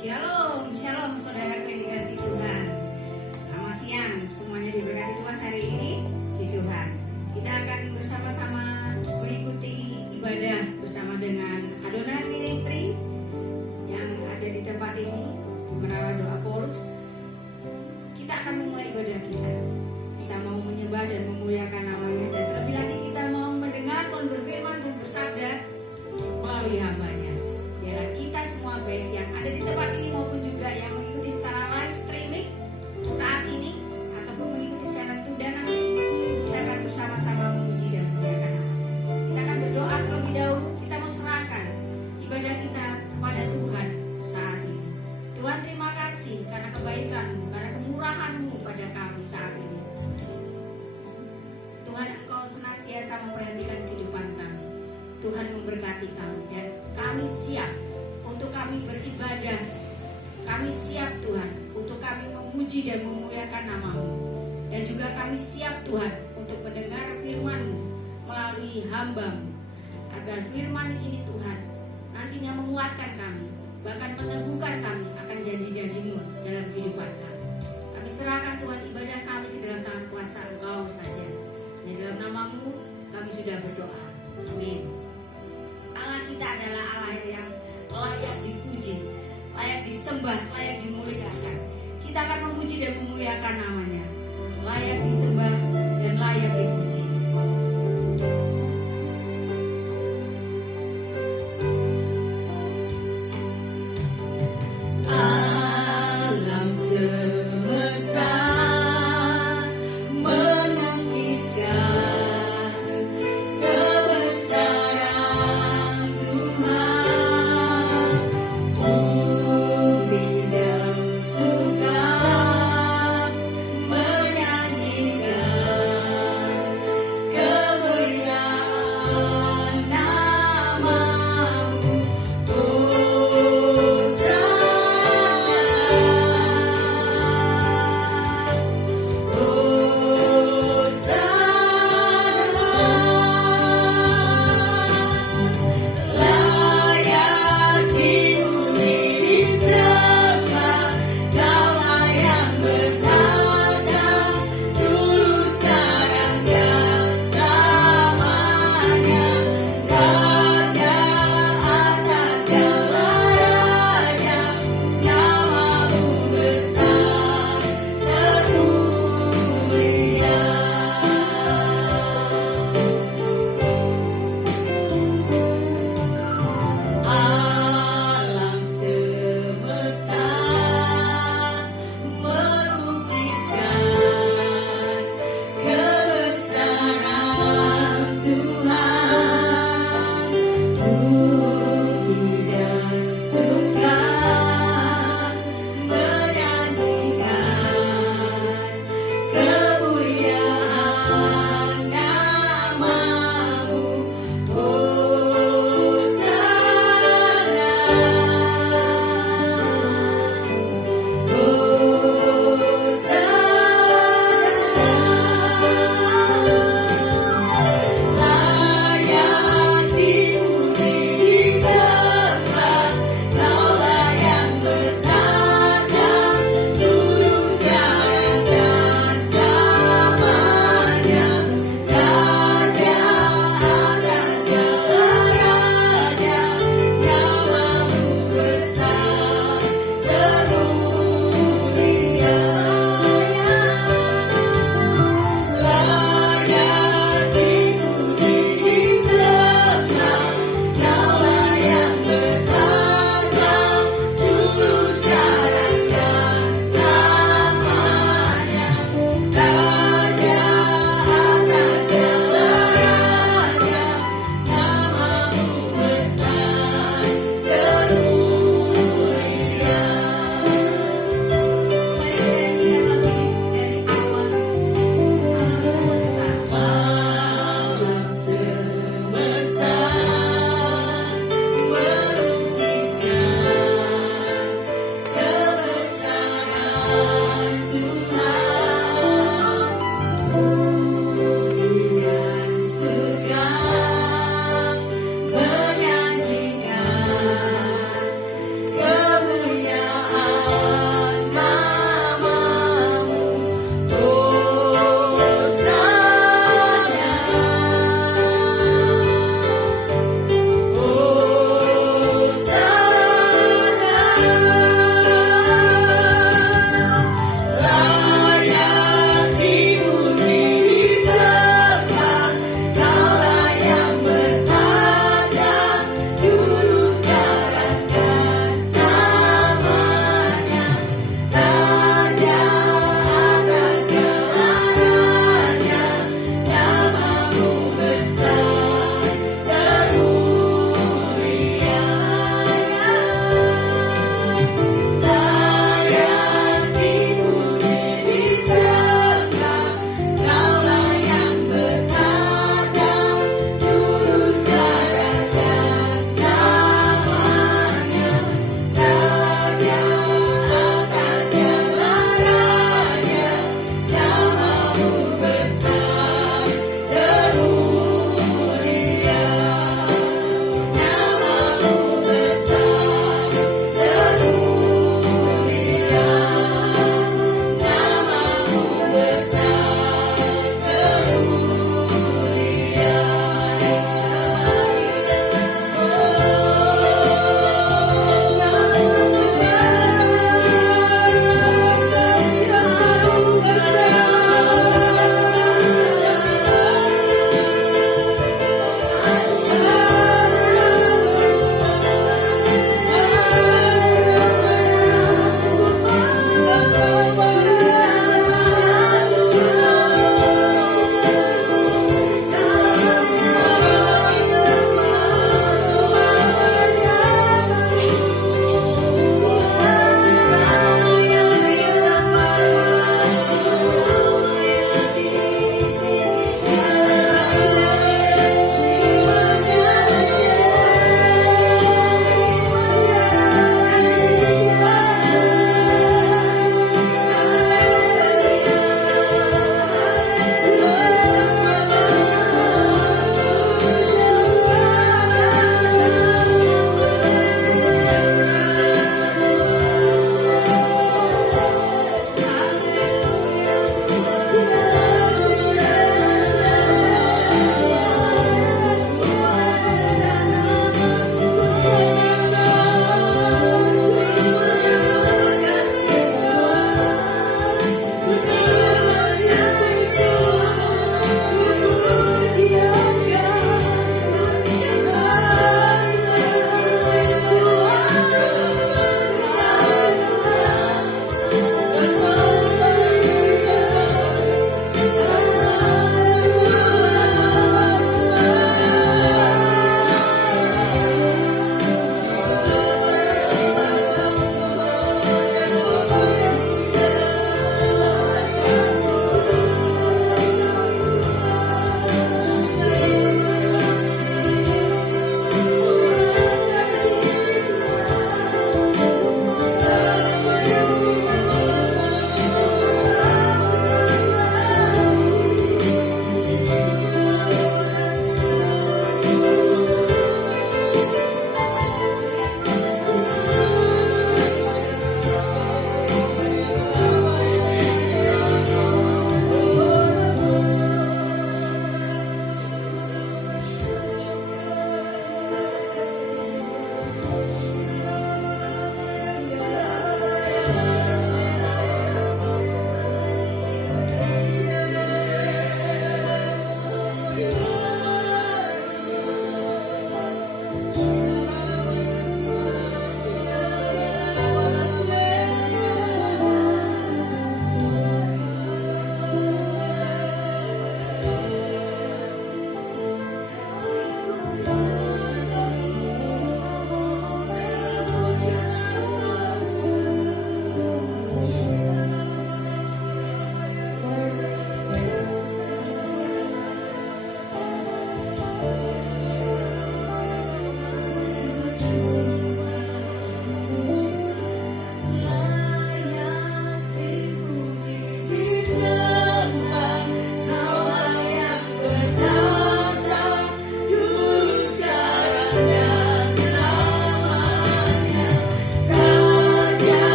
Shalom, shalom saudaraku yang dikasih Tuhan. Selamat siang, semuanya diberkati Tuhan hari ini. Puji Tuhan. Kita akan bersama-sama mengikuti ibadah bersama dengan Adonan Ministry yang ada di tempat ini, Menara Doa Paulus. Kita akan memulai ibadah kita. Kita mau menyembah dan memuliakan namanya, dan terlebih lagi kita mau mendengar Tuhan berfirman, Tuhan bersabda melalui hambanya. Biarlah kita semua, baik yang ada di tempat ini maupun juga yang mengikuti secara live streaming saat ini ataupun mengikuti secara tunda nanti, kita akan bersama-sama memuji dan memuliakan nama. Kita akan berdoa terlebih dahulu. Kita mau serahkan ibadah kita kepada Tuhan saat ini. Tuhan, terima kasih karena kebaikan-Mu, karena kemurahan-Mu pada kami saat ini. Tuhan, Engkau senantiasa memperhatikan kehidupan kami. Tuhan memberkati kami dan kami siap untuk kami beribadah. Kami siap Tuhan untuk kami memuji dan memuliakan nama-Mu. Dan juga kami siap Tuhan untuk mendengar firman-Mu melalui hamba-Mu. Agar firman ini Tuhan nantinya menguatkan kami, bahkan meneguhkan kami akan janji-janji-Mu dalam kehidupan kami. Kami serahkan Tuhan ibadah kami ke dalam tangan kuasa Engkau saja. Di dalam nama-Mu kami sudah berdoa. Amin. Allah kita adalah Allah yang layak dipuji, layak disembah, layak dimuliakan. Kita akan memuji dan memuliakan namanya. Layak disembah dan layak dipuji. Alam semesta menukiskan kebesaran Tuhan. Bumi dan surga menyajikan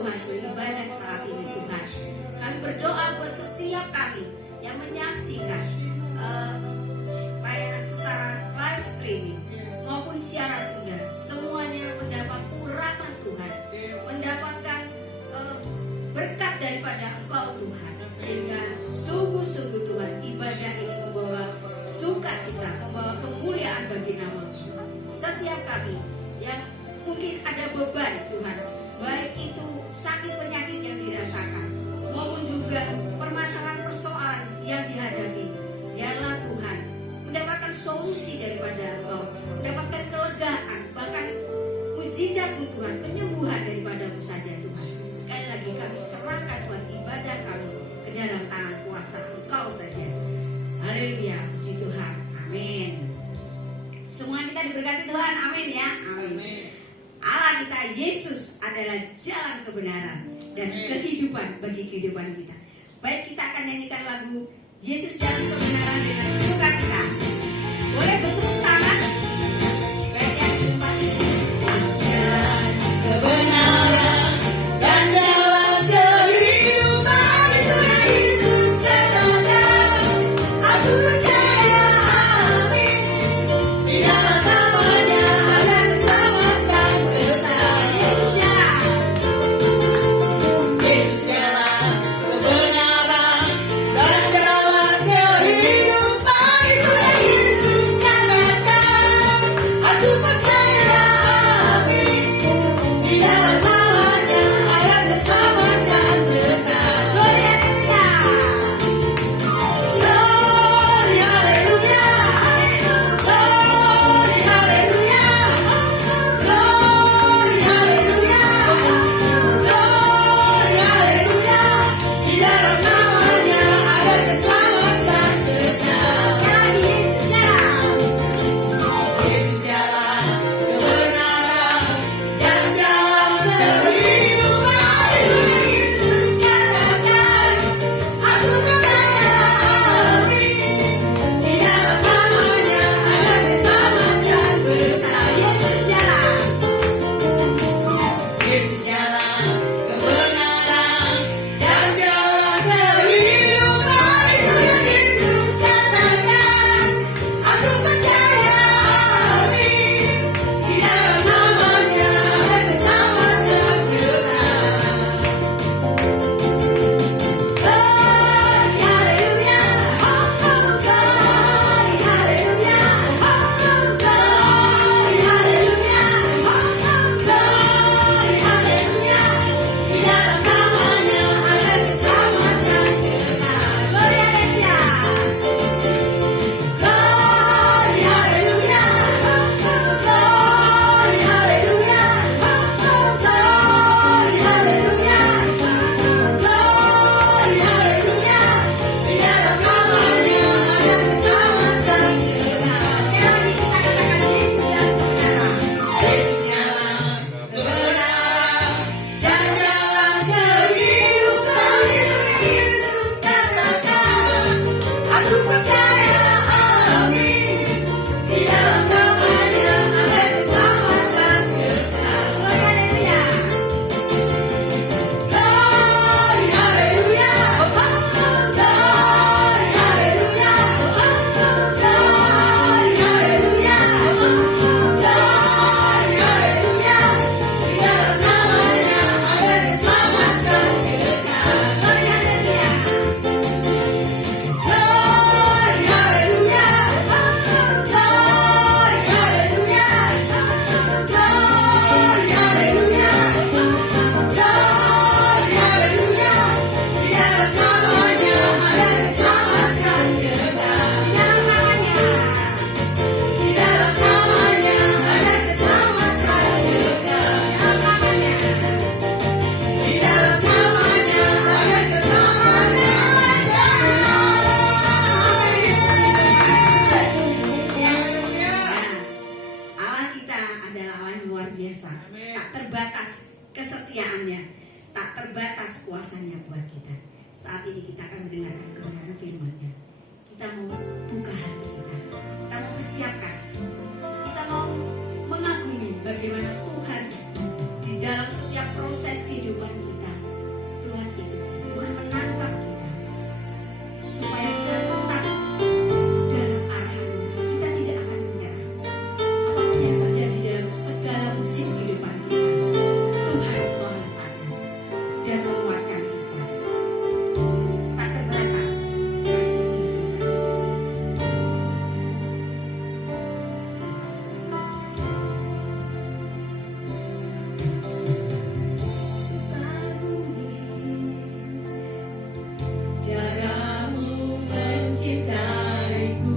Tuhan beribadah saat ini Tuhan. Kami berdoa buat setiap kami yang menyaksikan layanan secara live streaming maupun siaran tunda, semuanya mendapat urapan Tuhan, mendapatkan berkat daripada Engkau Tuhan, sehingga sungguh-sungguh Tuhan ibadah ini membawa sukacita, membawa kemuliaan bagi nama Tuhan. Setiap kami yang mungkin ada beban Tuhan, baik itu sakit penyakit yang dirasakan maupun juga permasalahan persoalan yang dihadapi, biarlah Tuhan mendapatkan solusi daripada Engkau, mendapatkan kelegaan, bahkan mukjizat Tuhan, penyembuhan daripada-Mu saja Tuhan. Sekali lagi kami serahkan Tuhan ibadah kami ke dalam tangan kuasa Engkau saja. Haleluya, puji Tuhan, amin. Semua kita diberkati Tuhan, amin ya, amin. Allah kita Yesus adalah jalan kebenaran dan kehidupan bagi kehidupan kita. Baik, kita akan nyanyikan lagu Yesus Jalan Kebenaran dengan sukacita. Boleh tepuk tangan. Baik yang keempat, jalan kebenaran dan jalan kehidupan, itulah Yesus katakan. Aku percaya, amin. Di dalam namanya ada keselamatan kekal. Yesus jalan. Yesus jalan kebenaran dan jalan kehidupan, itulah Yesus katakan. Aku percaya, amin. Di dalam namanya ada keselamatan kekal. Gloria a Dios. Gloria, haleluya. Gloria, haleluya. Gloria, haleluya. Gloria, haleluya. Di dalam namanya ada keselamatan kekal. Jalan Yesus jalan. Yesus jalan kebenaran dan jalan kehidupan, itulah Yesus katakan. Aku percaya, amin. Di dalam namanya ada keselamatan kekal. Yesus jalan. Yesus jalan kebenaran dan jalan kehidupan, itulah Yesus katakan. Aku percaya, amin. Di dalam namanya ada keselamatan kekal. Gloria, haleluya. Gloria, haleluya. Gloria, haleluya. Gloria, haleluya. Di dalam namanya ada keselamatan kekal. Gloria, haleluya. Gloria, haleluya. Gloria, haleluya. Gloria, haleluya. Gloria, haleluya. Di dalam namanya ada keselamatan kekal. Sekali lagi kita katakan Yesus jalan kebenaran. Yesus jalan kebenaran dan jalan kehidupan, itulah Yesus katakan. Aku percaya, amin. Di dalam namanya ada keselamatan kekal. Gloria, haleluya. Gloria, haleluya. Gloria, haleluya. Gloria, haleluya. Gloria, haleluya. Di dalam namanya ada keselamatan kekal. Gloria, haleluya. Gloria, haleluya. Gloria, haleluya. Gloria, haleluya. Gloria, haleluya. Di dalam namanya ada keselamatan kekal. Di dalam namanya. Di dalam namanya ada keselamatan kekal. Di dalam namanya. Di dalam namanya ada keselamatan kekal. Allah kita adalah Allah yang luar biasa, tak terbatas kesetiaannya, tak terbatas kuasanya buat kita. Saat ini kita akan mendengarkan kebenaran firman-Nya. Kita mau buka hati kita mau persiapkan, kita mau mengagumi bagaimana Tuhan di dalam setiap proses kehidupan kita Tuhan ikuti, Tuhan menangkap kita supaya kita tetap dalam arahan-Mu. Kita tidak akan menyerah. Apapun yang terjadi dalam segala musim kehidupan kita, Tuhan selalu ada dan menguatkan kita. Tak terbatas kasih-Mu Tuhan. Caramu mencintaiku,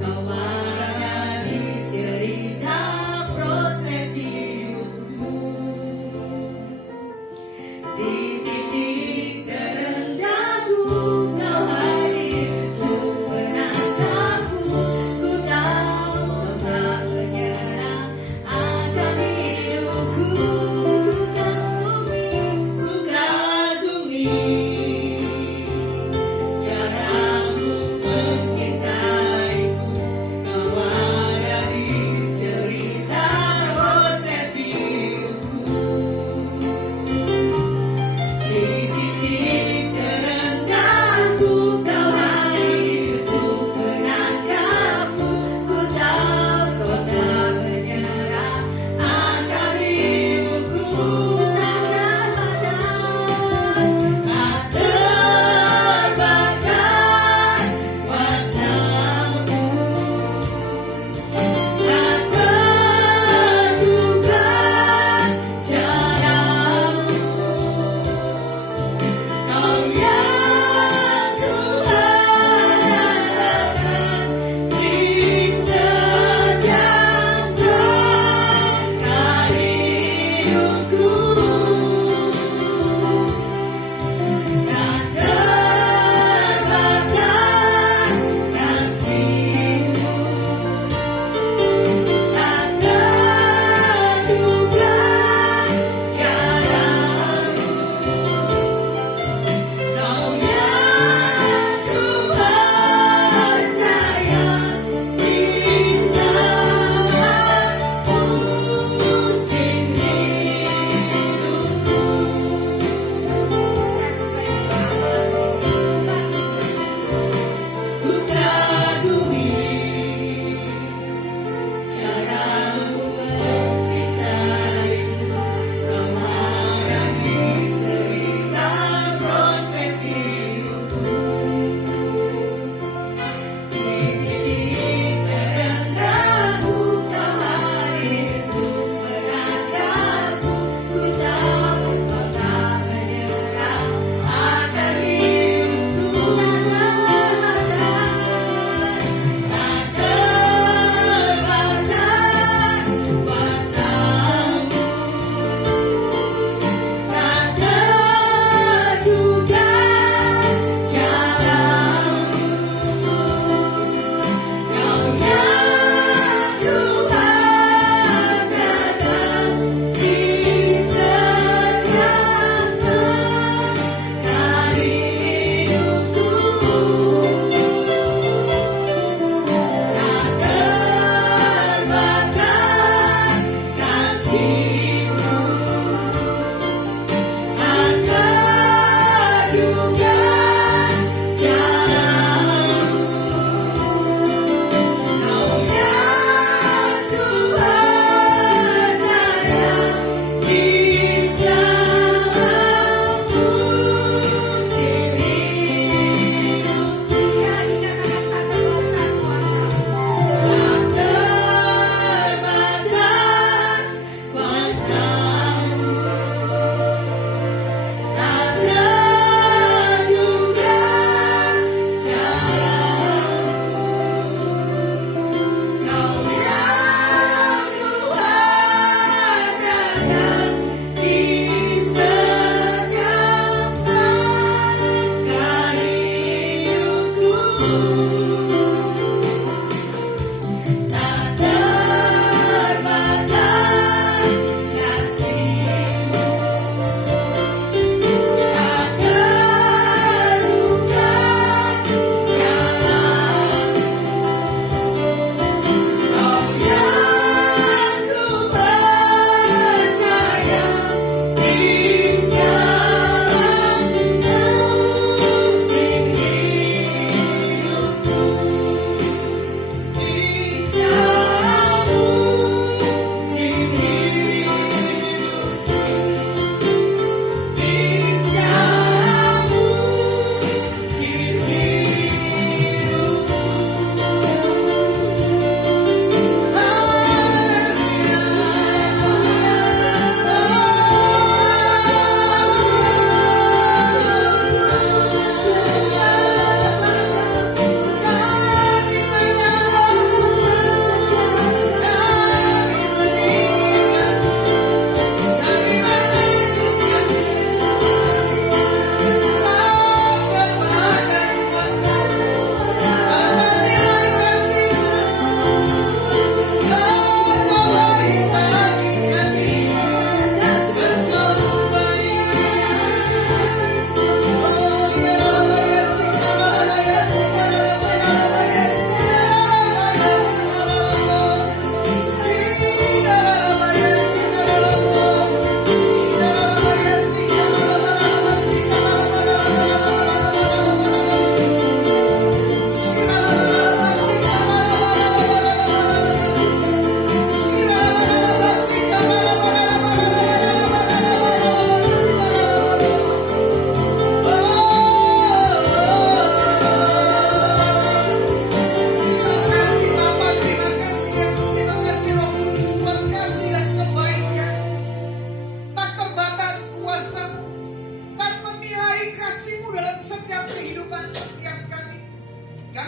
kau warnai cerita proses hidupku. Di titik terendahku, kau hadir untuk menatapku. Ku tahu kau tak menyerah akan hidupku. Ku kagumi caramu mencintaiku, kau ada di cerita proses hidupku.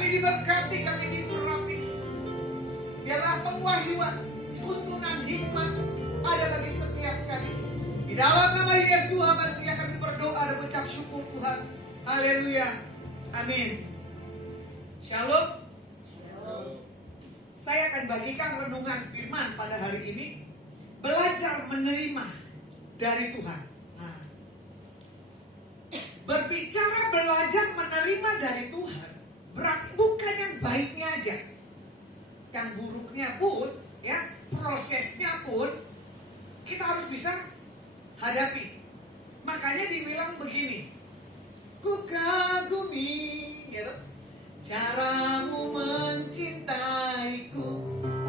diberkati, kami diurapi. Biarlah pewahyuan, tuntunan hikmat ada bagi setiap kami. Di dalam nama Yesus Masihi kami berdoa dan mengucap syukur Tuhan. Haleluya. Amin. Shalom. Saya akan bagikan renungan firman pada hari ini. Belajar menerima dari Tuhan. Nah, berbicara belajar menerima dari Tuhan, berarti bukan yang baiknya aja, yang buruknya pun, ya, prosesnya pun kita harus bisa hadapi. Makanya dibilang begini, ku kagumi, gitu, caramu mencintaiku,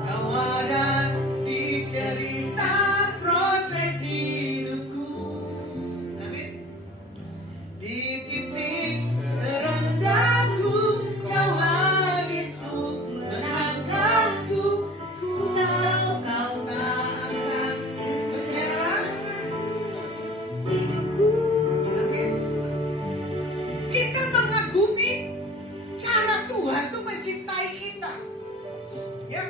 kau ada di cerita proses hidupku. Amin. Di titik terendahku, kau hadir untuk mengangkatku. Ku tahu kau tak akan menyerah hidupku. Amin. Kita mengagumi cara Tuhan tuh mencintai kita. Ya,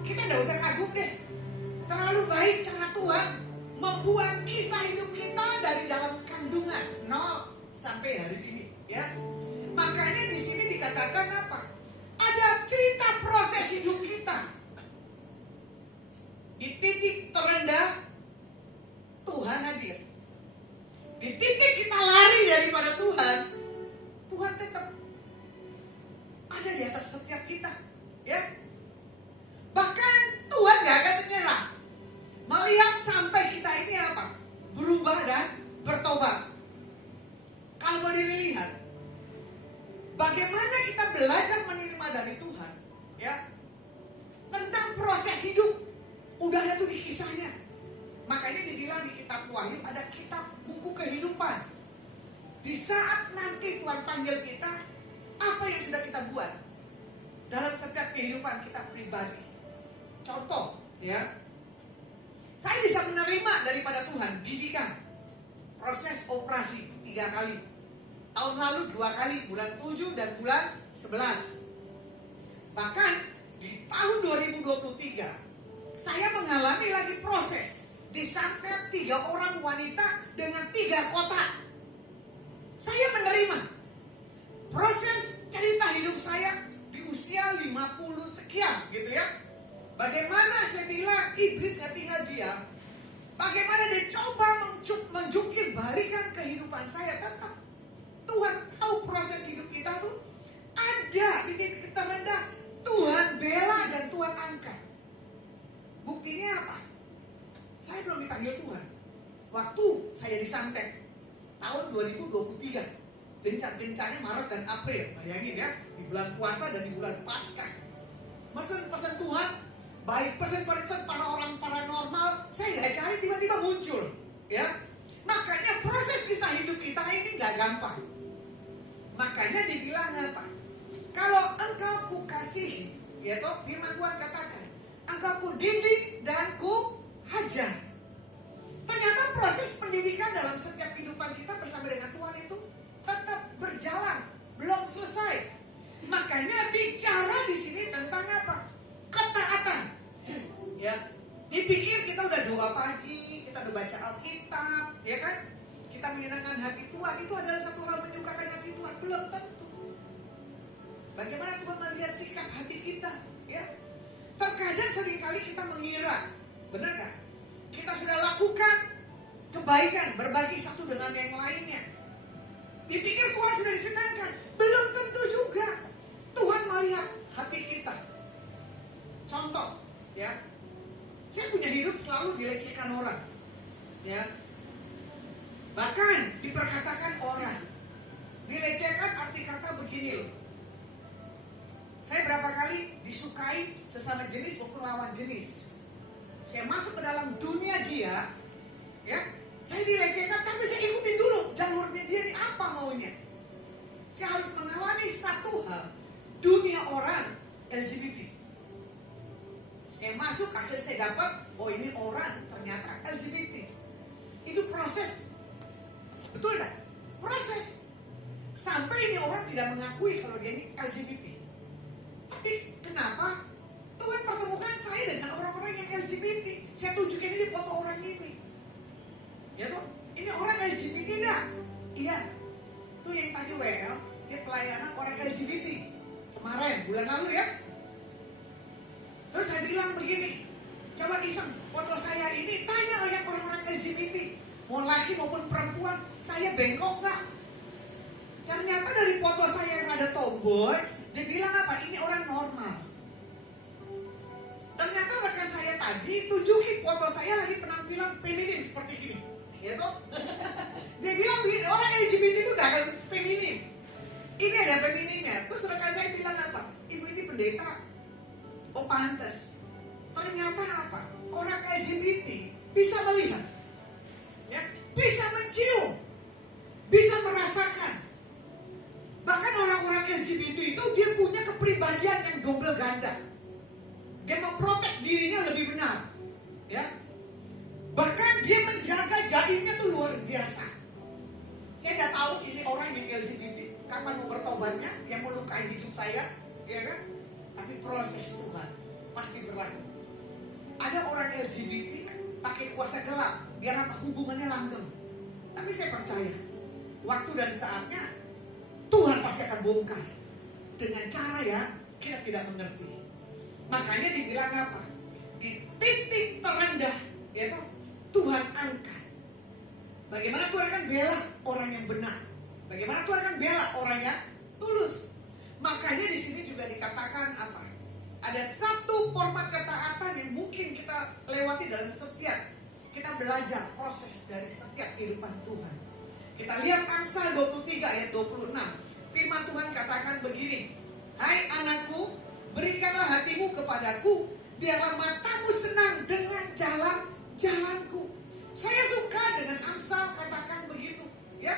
kita gak usah kagum deh. Terlalu baik cara Tuhan membuat kisah hidup kita dari dalam kandungan 0 sampai hari ini. Ya, makanya di sini dikatakan apa? Ada cerita proses hidup kita. Di titik terendah Tuhan hadir. Di titik kita lari daripada Tuhan, Tuhan tetap ada di atas setiap kita, ya. Bahkan Tuhan gak akan menyerah melihat sampai kita ini apa? Berubah dan bertobat. Kalau mau dilihat bagaimana kita belajar menerima dari Tuhan, ya, tentang proses hidup, udah ada tuh di kisahnya. Makanya dibilang di kitab Wahyu ada kitab buku kehidupan. Di saat nanti Tuhan panggil kita, apa yang sudah kita buat dalam setiap kehidupan kita pribadi. Contoh, ya, saya bisa menerima daripada Tuhan didikan, proses operasi 3 kali. Tahun lalu 2 kali, bulan 7 dan bulan 11. Bahkan di tahun 2023 saya mengalami lagi proses disantet 3 orang wanita dengan 3 kotak. Saya menerima proses cerita hidup saya di usia 50 sekian, gitu ya. Bagaimana saya bilang iblis gak tinggal diam. Bagaimana dia coba menjungkir balikan kehidupan saya. Tetap Tuhan tahu proses hidup kita tuh ada di titik terendah. Tuhan bela dan Tuhan angkat. Buktinya apa? Saya belum dipanggil Tuhan. Waktu saya disantet tahun 2023, gencar-gencarnya Maret dan April. Bayangin ya, di bulan puasa dan di bulan Paskah. Pesan-pesan Tuhan, baik pesan-pesan para orang paranormal, saya gak cari, tiba-tiba muncul. Ya, makanya proses kisah hidup kita ini gak gampang. Makanya dibilang apa? Kalau engkau ku kasihi, ya toh firman Tuhan katakan, engkau ku didik dan ku hajar. Ternyata proses pendidikan dalam setiap kehidupan kita bersama dengan Tuhan itu tetap berjalan, belum selesai. Makanya bicara di sini tentang apa? Ketaatan. Ya, dipikir kita udah doa pagi, kita udah baca Alkitab, ya kan? Kita menyenangkan hati Tuhan, itu adalah satu hal menyukakan hati Tuhan, belum tentu. Bagaimana Tuhan melihat sikap hati kita, ya? Terkadang seringkali kita mengira, benar gak? Kita sudah lakukan kebaikan, berbagi satu dengan yang lainnya. Dipikir Tuhan sudah disenangkan, belum tentu juga. Tuhan melihat hati kita. Contoh, ya, saya punya hidup selalu dilecehkan orang, ya. Bahkan diperkatakan orang. Dilecehkan arti kata begini loh. Saya berapa kali disukai sesama jenis maupun lawan jenis. Saya masuk ke dalam dunia dia, ya, saya dilecehkan, tapi saya ikutin dulu jalurnya dia ini apa maunya. Saya harus mengalami satu hal, dunia orang LGBT. Saya masuk, akhirnya saya dapat, oh ini orang ternyata LGBT. Itu proses, betul tak? Proses. Sampai ini orang tidak mengakui kalau dia ini LGBT. kenapa Tuhan pertemukan saya dengan orang-orang yang LGBT. Saya tunjukin ini foto orang ini. Ya tuh, ini orang LGBT dah. Iya, tuh yang tadi WL, dia pelayanan orang LGBT kemarin, bulan lalu ya. Terus saya bilang begini, coba iseng foto saya ini, tanya oleh orang-orang LGBT, mau laki maupun perempuan, saya bengkok nggak? Ternyata dari foto saya yang ada tomboy, dia bilang apa? Ini orang normal. Ternyata rekan saya tadi tunjukin foto saya lagi penampilan feminim seperti ini, ya toh? Dia bilang begini, orang LGBT itu gak akan feminim. Ini ada feminimnya. Terus rekan saya bilang apa? Ibu ini pendeta. Oh pantas. Ternyata apa? Orang LGBT bisa melihat, ya, bisa mencium, bisa merasakan. Bahkan orang-orang LGBT itu dia punya kepribadian yang double ganda. Dia memprotek dirinya lebih benar, ya. Bahkan dia menjaga jaimnya tuh luar biasa. Saya udah tahu ini orang yang LGBT. Kapan mau bertobatnya? Yang melukai hidup saya, ya kan? Tapi proses Tuhan pasti berlaku. Ada orang LGBT pakai kuasa gelap biar apa? Hubungannya langgeng. Tapi saya percaya waktu dan saatnya Tuhan pasti akan bongkar dengan cara yang kita tidak mengerti. Makanya dibilang apa? Di titik terendah, yaitu Tuhan angkat. Bagaimana Tuhan akan bela orang yang benar? Bagaimana Tuhan akan bela orang yang tulus? Makanya di sini juga dikatakan apa? Ada satu format ketaatan yang mungkin kita lewati dalam setiap kita belajar proses dari setiap kehidupan Tuhan. Kita lihat Amsal 23 ayat 26. Firman Tuhan katakan begini, hai anakku, berikanlah hatimu kepadaku, biarlah matamu senang dengan jalan-jalanku. Saya suka dengan Amsal katakan begitu, ya.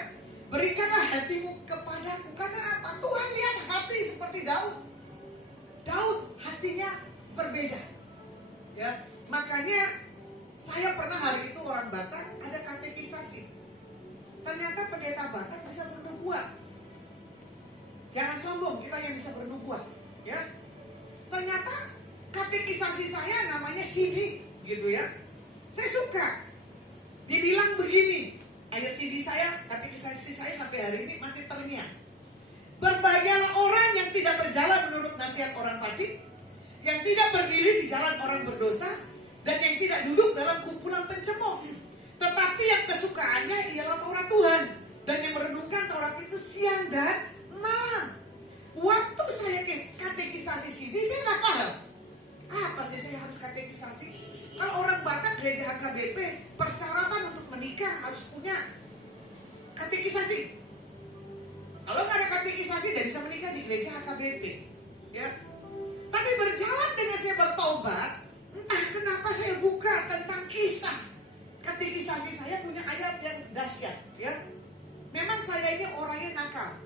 Berikanlah hatimu kepadaku. Karena apa? Tuhan lihat hati seperti Daud. Daud hatinya berbeda, ya. Makanya saya pernah hari itu orang Batak ada katekisasi. Ternyata pendeta Batak bisa bernubuat. Jangan sombong, kita yang bisa bernubuat, ya. Ternyata katekisasi saya namanya CD, gitu ya. Saya suka. Dibilang begini, ayat CD saya, katekisasi saya sampai hari ini masih terngiang. Berbahagialah orang yang tidak berjalan menurut nasihat orang fasik, yang tidak berdiri di jalan orang berdosa, dan yang tidak duduk dalam kumpulan pencemooh. Tetapi yang kesukaannya ialah Taurat Tuhan, dan yang merenungkan Taurat itu siang dan malam. Waktu saya katekisasi CD, saya nggak paham. Apa sih saya harus katekisasi? Kalau orang Batak gereja HKBP, persyaratan untuk menikah harus punya katekisasi. Kalau nggak ada katekisasi, tidak bisa menikah di gereja HKBP, ya. Tapi berjalan dengan saya bertobat, entah kenapa saya buka tentang kisah katekisasi saya punya ayat yang dahsyat, ya. Memang saya ini orangnya nakal.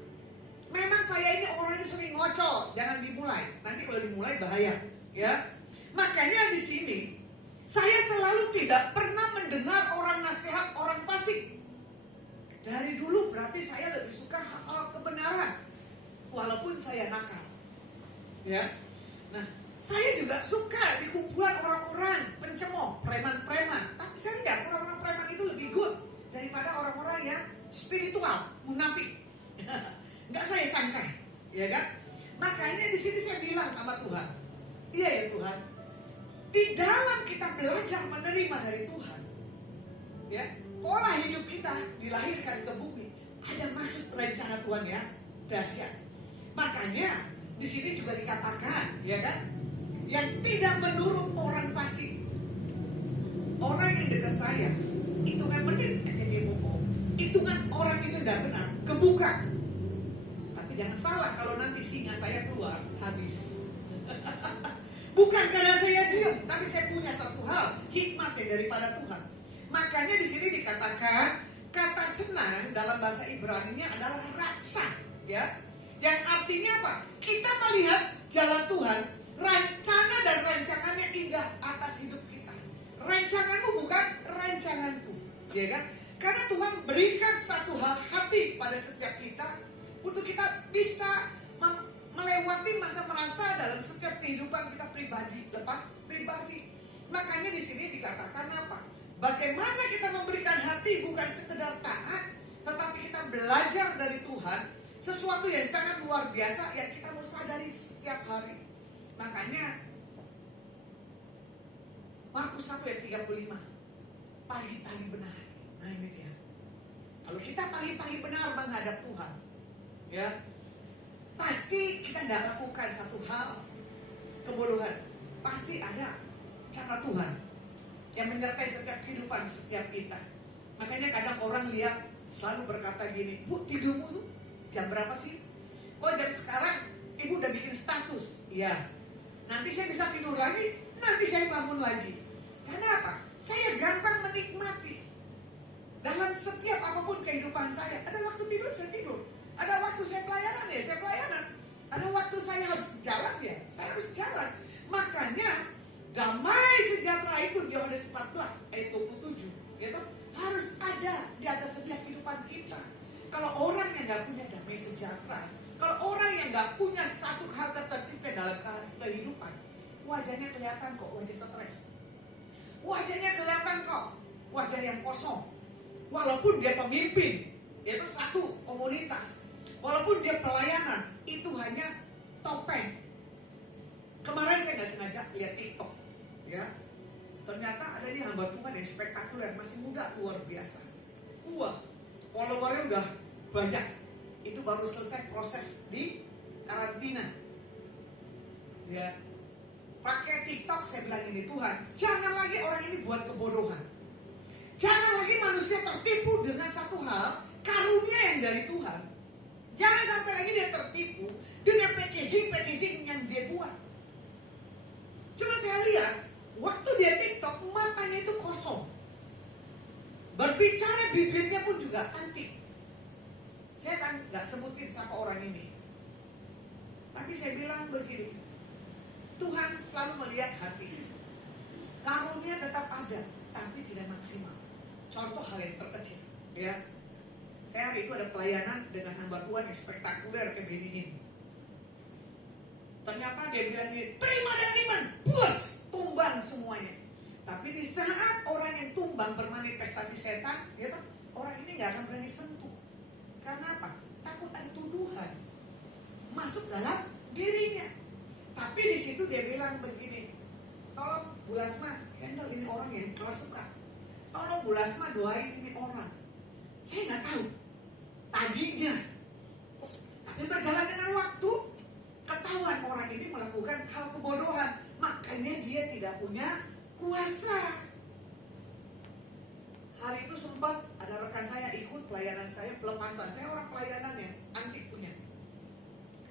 Memang saya ini orangnya sering ngocol, jangan dimulai. Nanti kalau dimulai bahaya, ya. Makanya di sini saya selalu tidak pernah mendengar orang nasihat orang fasik. Dari dulu berarti saya lebih suka hal kebenaran, walaupun saya nakal, ya. Nah, saya juga suka di kumpulan orang-orang pencemooh, preman-preman. Tapi saya lihat orang-orang preman itu lebih good daripada orang-orang yang spiritual, munafik. Nggak saya sangka, ya kan? Makanya di sini saya bilang sama Tuhan, iya ya Tuhan, di dalam kita belajar menerima dari Tuhan, ya, pola hidup kita dilahirkan ke bumi, ada maksud rencana Tuhan ya, dahsyat. Makanya di sini juga dikatakan, ya kan, yang tidak menurut orang fasik, orang yang dekat saya, hitungan menit aja dia bohong, hitungan orang itu tidak benar, kebuka. Tapi jangan salah kalau nanti singa saya keluar, habis. Bukan karena saya diam, tapi saya punya satu hal, hikmatnya daripada Tuhan. Makanya di sini dikatakan kata senang dalam bahasa Ibrani-nya adalah raksa, ya. Yang artinya apa? Kita melihat jalan Tuhan, rencana dan rancangannya indah atas hidup kita. Rancanganmu bukan rancanganku, ya kan? Karena Tuhan berikan satu hal hati pada setiap kita untuk kita bisa melewati masa-masa dalam setiap kehidupan kita pribadi, lepas pribadi. Makanya di sini dikatakan apa? Bagaimana kita memberikan hati bukan sekedar taat, tetapi kita belajar dari Tuhan sesuatu yang sangat luar biasa yang kita mau sadari setiap hari. Makanya Markus 1 ayat 35, pagi-pagi benar. Nah ini dia. Kalau kita pagi-pagi benar menghadap Tuhan, ya, pasti kita tidak lakukan satu hal kebodohan. Pasti ada cara Tuhan yang menyertai setiap kehidupan setiap kita. Makanya kadang orang lihat selalu berkata gini, Bu, tidurmu tuh jam berapa sih? Oh, jam sekarang ibu udah bikin status. Iya. Nanti saya bisa tidur lagi, nanti saya bangun lagi. Karena apa? Saya gampang menikmati. Dalam setiap apapun kehidupan saya, ada waktu tidur saya tidur. Ada waktu saya pelayanan ya, saya pelayanan. Ada waktu saya harus jalan ya, saya harus jalan. Makanya damai sejahtera itu di Yohanes 14 ayat 27, gitu, harus ada di atas setiap kehidupan kita. Kalau orang yang gak punya damai sejahtera, kalau orang yang gak punya satu hal tertib dalam kehidupan, wajahnya kelihatan kok, wajah stres. Wajahnya kelihatan kok, wajah yang kosong. Walaupun dia pemimpin, yaitu satu komunitas, walaupun dia pelayanan, itu hanya topeng. Kemarin saya nggak sengaja lihat TikTok, ya. Ternyata ada nih hamba Tuhan yang spektakuler, masih muda, luar biasa. Wah, followernya udah banyak. Itu baru selesai proses di karantina. Ya, pakai TikTok saya bilang ini, Tuhan, jangan lagi orang ini buat kebodohan. Jangan lagi manusia tertipu dengan satu hal, karunia yang dari Tuhan. Jangan sampai lagi dia tertipu dengan packaging yang dia buat. Cuma saya lihat, waktu dia TikTok, matanya itu kosong. Berbicara bibirnya pun juga antik. Saya kan gak sebutin siapa orang ini. Tapi saya bilang begini, Tuhan selalu melihat hati. Karunia tetap ada, tapi tidak maksimal. Contoh hal yang terkecil, ya. Saya hari itu ada pelayanan dengan hamba Tuhan yang spektakuler ke Benin. Ternyata dia bilang ini, terima dan iman, bus, tumbang semuanya. Tapi di saat orang yang tumbang bermanifestasi setan, gitu, orang ini gak akan berani sentuh. Karena apa? Takut ada tuduhan masuk dalam dirinya. Tapi di situ dia bilang begini, tolong Bu Lasma, handle ini orang yang keras suka. Tolong Bu Lasma doain ini orang. Saya nggak tahu tadinya. Tapi berjalan dengan waktu, ketahuan orang ini melakukan hal kebodohan. Makanya dia tidak punya kuasa. Hari itu sempat ada rekan saya ikut pelayanan saya, pelepasan. Saya orang pelayanan yang antik punya.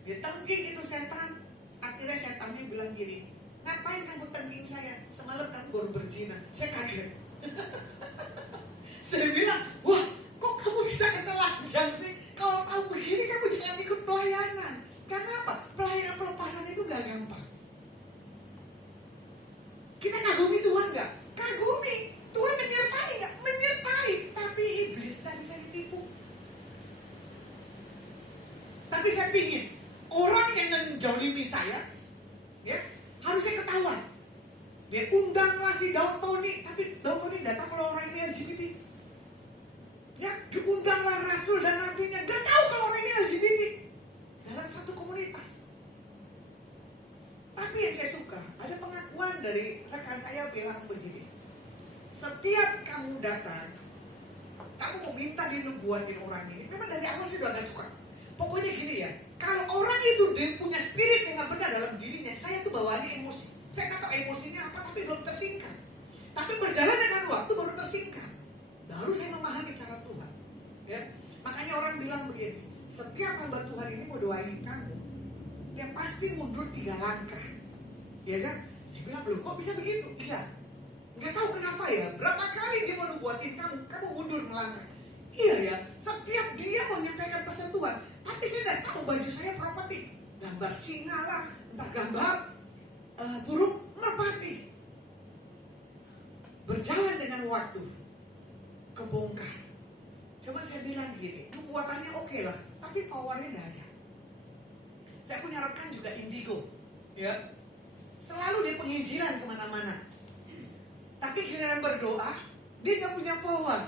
Dia tengking itu setan. Akhirnya setannya bilang gini, ngapain kamu tengking saya? Semalam kamu baru berzina. Saya kaget. Saya bilang, wah, kok kamu bisa ketelanjang sih? Kalau kamu begini, kamu jangan ikut pelayanan. Karena apa? Pelayanan pelepasan itu gak gampang. Kita kagumi Tuhan gak? Kagumi. Tuhan menyertai gak? Menyertai. Tapi iblis gak bisa ditipu. Tapi saya pingin orang yang menjolimi saya, ya, harusnya ketahuan. Dia undanglah si Daud Tony, tapi Daud Tony datang kalau orang ini LGBT. Ya, diundanglah rasul dan nabinya, gak tahu kalau orang ini LGBT dalam satu komunitas. Tapi yang saya suka, ada pengakuan dari rekan saya bilang begini, setiap kamu datang, kamu mau minta dinubuatin orang ini, memang dari awal saya udah gak suka. Pokoknya gini ya, kalau orang itu dia punya spirit yang gak benar dalam dirinya, saya tuh bawaannya emosi. Saya nggak tahu emosinya apa, tapi belum tersingkap. Tapi berjalan dengan waktu baru tersingkap. Baru saya memahami cara Tuhan. Ya, makanya orang bilang begini, setiap hamba Tuhan ini mau doain kamu, ya pasti mundur 3 langkah. Ya kan? Saya bilang, loh kok bisa begitu? Iya. Nggak tahu kenapa ya. Berapa kali dia mau buatin kamu mundur melangkah. Iya ya. Setiap dia mau menyampaikan pesan Tuhan, tapi saya nggak tahu baju saya properti. Gambar singa lah, entah gambar burung merpati. Berjalan dengan waktu, kebongkar. Cuma saya bilang gini, kekuatannya oke lah, tapi powernya tidak ada. Saya punya rekan juga indigo, ya, selalu di penginjilan kemana-mana. Tapi giliran berdoa, dia nggak punya power.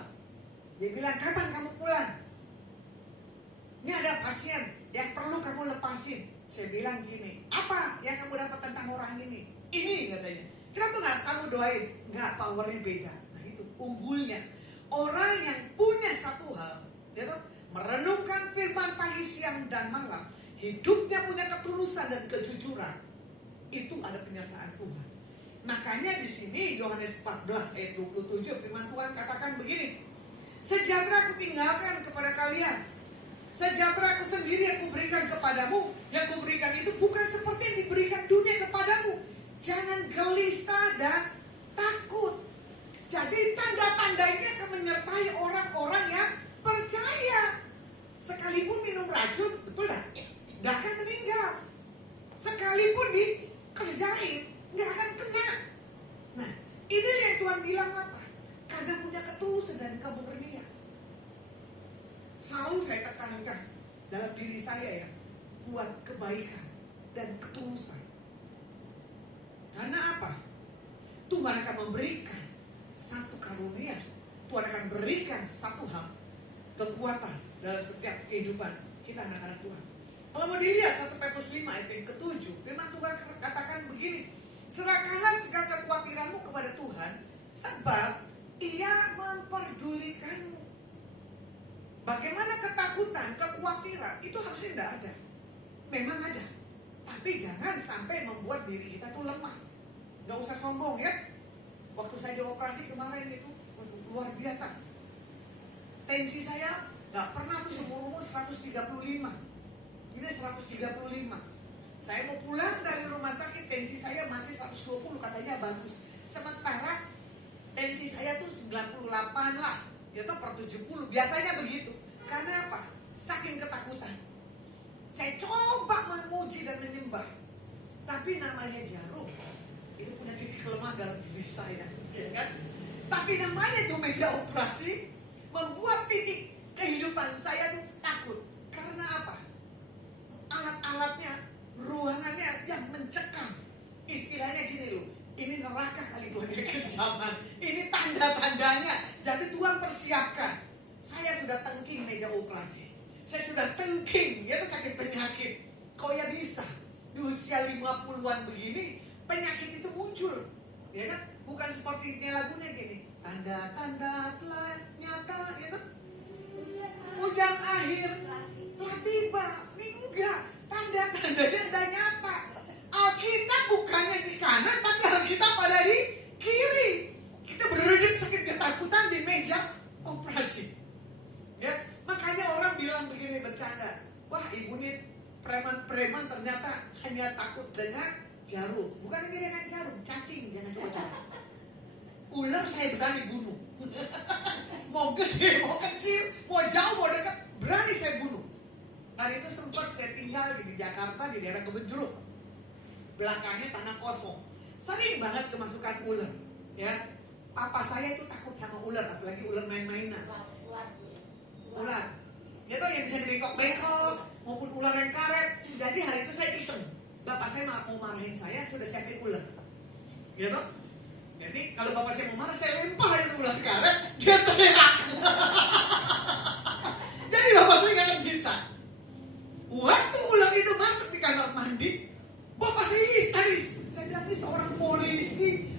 Dia bilang, kapan kamu pulang? Ini ada pasien yang perlu kamu lepasin. Saya bilang gini, apa yang kamu dapat tentang orang ini? Ini katanya. Kenapa nggak kamu doain? Nggak, powernya beda. Nah itu unggulnya. Orang yang punya satu hal, yaitu merenungkan firman pagi, siang, dan malam, hidupnya punya ketulusan dan kejujuran, itu ada penyertaan Tuhan. Makanya di sini Yohanes 14 ayat 27 firman Tuhan katakan begini, sejahtera aku tinggalkan kepada kalian, sejahtera aku sendiri yang kuberikan kepadamu. Yang kuberikan itu bukan seperti yang diberikan dunia kepadamu. Jangan gelisah dan takut. Jadi tanda-tanda ini akan menyertai orang-orang yang percaya. Sekalipun minum racun, betul dah, gak akan meninggal. Sekalipun dikerjain, gak akan kena. Nah, ini yang Tuhan bilang apa? Karena punya ketulusan dan kamu berniat. Selalu saya tekankan dalam diri saya ya, buat kebaikan dan ketulusan. Karena apa? Tuhan akan memberikan satu karunia. Tuhan akan berikan satu hal, kekuatan dalam setiap kehidupan kita anak-anak Tuhan. Kalau mau dilihat 1 Petrus 5 ayat yang ke-7, firman Tuhan katakan begini, serahkanlah segala kekhawatiranmu kepada Tuhan, sebab Ia memperdulikanmu. Bagaimana ketakutan, kekhawatiran, itu harusnya tidak ada. Memang ada, tapi jangan sampai membuat diri kita tuh lemah. Gak usah sombong ya. Waktu saya dioperasi kemarin itu luar biasa. Tensi saya gak pernah tuh seumur umur 135. Ini 135. Saya mau pulang dari rumah sakit, tensi saya masih 120, katanya bagus. Sementara tensi saya tuh 98 lah, yaitu per 70. Biasanya begitu. Karena apa? Saking ketakutan. Saya coba memuji dan menyembah, tapi namanya jarum itu punya titik lemah dalam diri saya, ya kan? Tapi namanya itu meja operasi membuat titik kehidupan saya tuh takut. Karena apa? Alat-alatnya, ruangannya yang mencekam. Istilahnya gini loh, ini neraka kali Tuhan ya zaman. Ini tanda-tandanya. Jadi Tuhan persiapkan. Saya sudah tengking meja operasi. Saya sudah tengking, ya sakit penyakit. Kok ya bisa? Di usia 50-an begini, penyakit itu muncul. Ya kan? Bukan seperti lagunya gini. Tanda-tanda telah nyata, gitu. Hujan akhir telah tiba. Ini enggak. Tanda-tandanya udah nyata. Alkitab bukannya di kanan, tapi Alkitab ada di kiri. Kita berduduk sakit ketakutan di meja operasi. Ya, makanya orang bilang begini bercanda, wah ibu ini preman-preman ternyata hanya takut dengan jarum. Bukan ini dengan jarum, cacing, jangan coba-coba. Ular saya berani bunuh. Mau gede, mau kecil, mau jauh, mau dekat, berani saya bunuh. Dan itu sempat saya tinggal di Jakarta di daerah Kebun belakangnya tanah kosong. Sering banget kemasukan ular. Ya, papa saya itu takut sama ular, apalagi ular main-mainan. Ular, dia tuh yang bisa dibengkok-bengkok, maupun ular yang karet. Jadi hari itu saya iseng, bapak saya mau marahin saya, sudah siapin ular, gitu. Jadi kalau bapak saya mau marah, saya lempar itu ular karet, dia teriak. Jadi bapak saya nggak akan bisa. Waktu ular itu masuk di kamar mandi, bapak saya histeris. Saya bilang ini seorang polisi,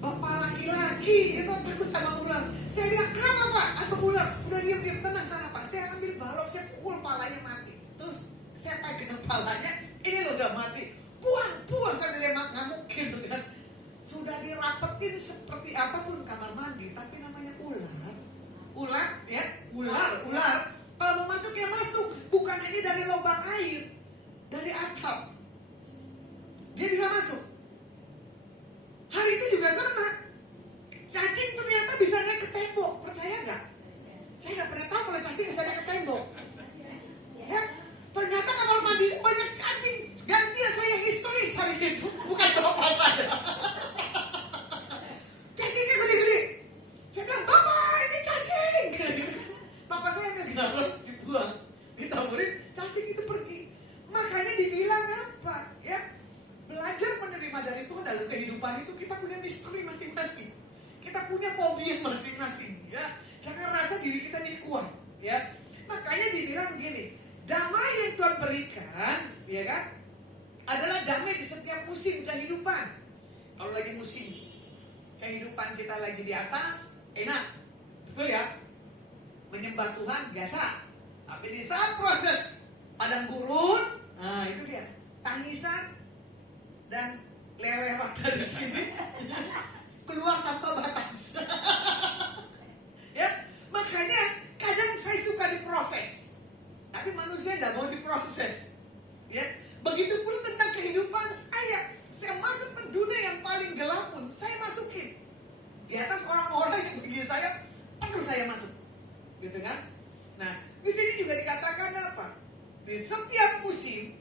bapak laki-laki itu takut sama ular. Saya bilang, kenapa pak? Atau ular? Udah diam-diam, tenang sana pak. Saya ambil balok, saya pukul palanya mati. Terus saya pegang palanya, ini loh udah mati. Puang, saya bilang ngamuk gitu kan. Sudah dirapetin seperti apapun kamar mandi, tapi namanya ular. Ular, ya, ular. Kalau mau masuk ya masuk. Bukan ini dari lubang air, dari atap. Dia bisa masuk. Hari itu juga sama. Cacing ternyata bisa naik ke tembok, percaya nggak? Saya nggak pernah tahu kalau cacing bisa naik ke tembok. Ya, ternyata kamar mandi banyak cacing. Gantian saya histeris hari itu, bukan bapak saya. Cacingnya gede-gede. Saya bilang, bapak ini cacing. Bapak saya ambil garam, dibuang, ditaburin, cacing itu pergi. Makanya dibilang apa? Ya, belajar menerima dari Tuhan dalam kehidupan itu kita punya misteri masing-masing. Kita punya fobia masing-masing, ya. Jangan rasa diri kita ini kuat, ya. Makanya dibilang gini, damai yang Tuhan berikan, ya kan, adalah damai di setiap musim kehidupan. Kalau lagi musim kehidupan kita lagi di atas, enak, betul ya? Menyembah Tuhan biasa. Tapi di saat proses padang gurun, nah itu dia, tangisan dan lelerat dari sini keluar tanpa batas. Ya, makanya kadang saya suka diproses, tapi manusia tidak mau diproses. Ya, begitu pun tentang kehidupan saya masuk ke dunia yang paling gelap pun saya masukin. Di atas orang-orang yang bagi saya perlu saya masuk, gitu kan? Nah, di sini juga dikatakan apa? Di setiap musim,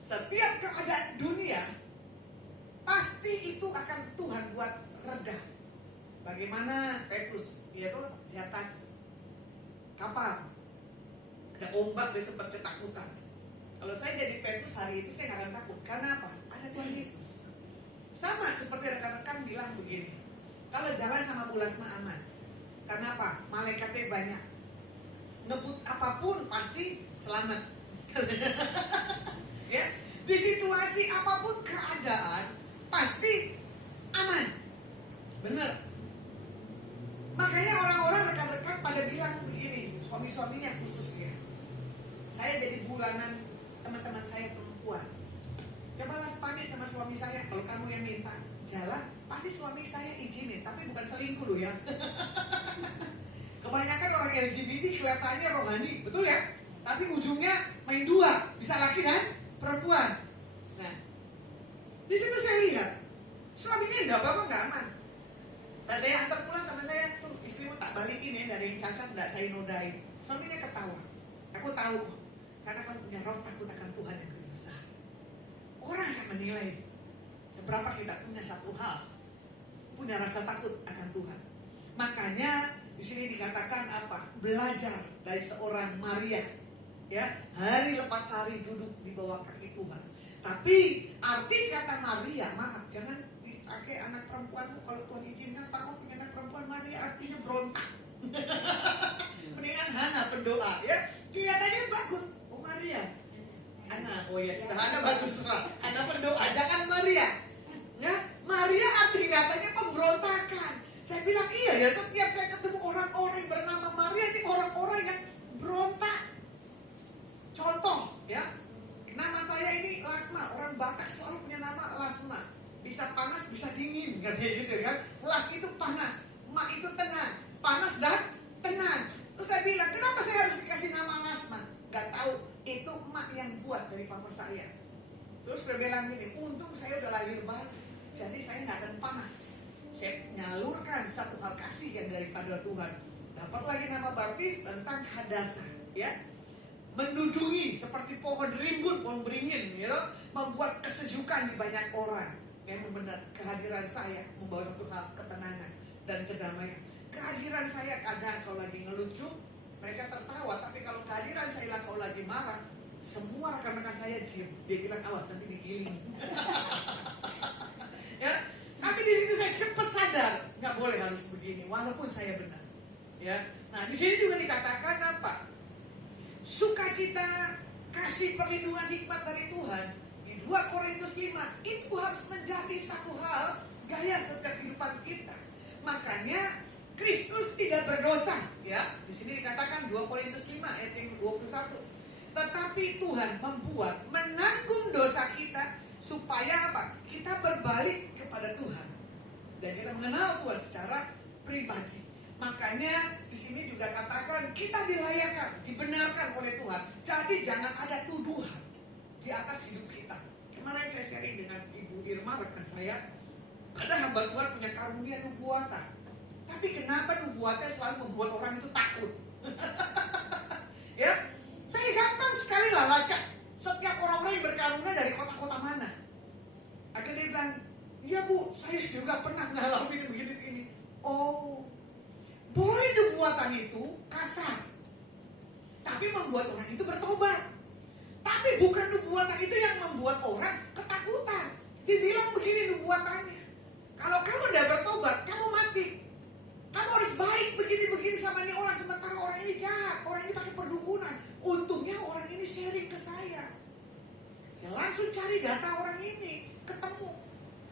setiap keadaan dunia, pasti itu akan Tuhan buat reda. Bagaimana Petrus, dia tuh di atas kapal, ada ombak, dia sempat ketakutan. Kalau saya jadi Petrus hari itu saya nggak akan takut. Karena apa? Ada Tuhan Yesus. Sama seperti rekan-rekan bilang begini, kalau jalan sama Bulasma aman. Karena apa? Malaikatnya banyak. Ngebut apapun pasti selamat. Ya, di situasi apapun keadaan pasti aman. Benar. Makanya orang-orang rekan-rekan pada bilang begini, suami-suaminya khususnya. Saya jadi bulanan teman-teman saya perempuan. Cobalah pamit sama suami saya, kalau kamu yang minta jalan, pasti suami saya izinin, tapi bukan selingkuh loh ya. Kebanyakan orang LGBT kelihatannya rohani, betul ya? Tapi ujungnya main dua, bisa laki dan perempuan. Nah, di situ saya lihat suaminya enggak apa-apa, enggak aman. Dan saya antar pulang teman saya, tuh istrimu tak balikin ya, dari yang cacat enggak saya nodain. Suaminya ketawa. Aku tahu, karena kamu punya roh takut akan Tuhan yang lebih besar. Orang akan menilai seberapa kita punya satu hal, punya rasa takut akan Tuhan. Makanya di sini dikatakan apa? Belajar dari seorang Maria, ya, hari lepas hari duduk di bawah kaki Tuhan. Tapi arti kata Maria, maaf, jangan dipakai anak perempuanmu. Kalau Tuhan izinkan, Pak, punya anak perempuan Maria, artinya berontak. Mendingan Hana pendoa, ya, kelihatannya bagus. Oh Maria, Hana, oh ya sudah, Hana bagus lah. Hana pendoa, jangan Maria. Ya, Maria arti katanya pemberontakan. Saya bilang iya ya, setiap saya ketemu orang-orang yang bernama Maria, itu orang-orang yang berontak. Contoh ya, nama saya ini Lasma, orang Batak selalu punya nama Lasma. Bisa panas, bisa dingin, katanya gitu kan. Las itu panas, Ma itu tenang, panas dan tenang. Terus saya bilang, kenapa saya harus dikasih nama Lasma? Gak tahu, itu emak yang buat dari papa saya. Terus saya bilang gini, untung saya udah lahir baru, jadi saya gak akan panas. Saya nyalurkan satu hal kasih yang daripada Tuhan. Dapat lagi nama baptis tentang Hadasa, ya, mendudungi seperti pohon rimbun, pohon beringin, gitu, membuat kesejukan di banyak orang. Memang benar, kehadiran saya membawa satu hal ketenangan dan kedamaian. Kehadiran saya kadang kalau lagi ngelucu, mereka tertawa. Tapi kalau kehadiran saya lah kalau lagi marah, semua rekan-rekan saya diam. Dia bilang, awas nanti digiling. Ya, tapi di situ saya cepat sadar, nggak boleh harus begini, walaupun saya benar. Ya, nah di sini juga dikatakan apa? Sukacita, kasih perlindungan hikmat dari Tuhan di 2 Korintus 5 itu harus menjadi satu hal gaya setiap kehidupan kita. Makanya Kristus tidak berdosa, ya. Di sini dikatakan 2 Korintus 5 ayat yang 21. Tetapi Tuhan membuat menanggung dosa kita supaya apa? Kita berbalik kepada Tuhan dan kita mengenal Tuhan secara pribadi. Makanya di sini juga katakan kita dilayakan, dibenarkan oleh Tuhan. Jadi jangan ada tuduhan di atas hidup kita. Kemarin saya sharing dengan Ibu Irma rekan saya, ada hamba Tuhan punya karunia nubuatan. Tapi kenapa nubuatnya selalu membuat orang itu takut? Ya, saya gampang sekali lah lacak setiap orang-orang yang berkarunia dari kota-kota mana. Akhirnya dia bilang, iya Bu, saya juga pernah ngalamin begini-begini. Oh, boleh nubuatan itu kasar, tapi membuat orang itu bertobat. Tapi bukan nubuatan itu yang membuat orang ketakutan. Dibilang begini nubuatannya, kalau kamu tidak bertobat, kamu mati. Kamu harus baik begini-begini sama ini orang, sementara orang ini jahat, orang ini pakai perdukunan. Untungnya orang ini sharing ke saya. Saya langsung cari data orang ini, ketemu.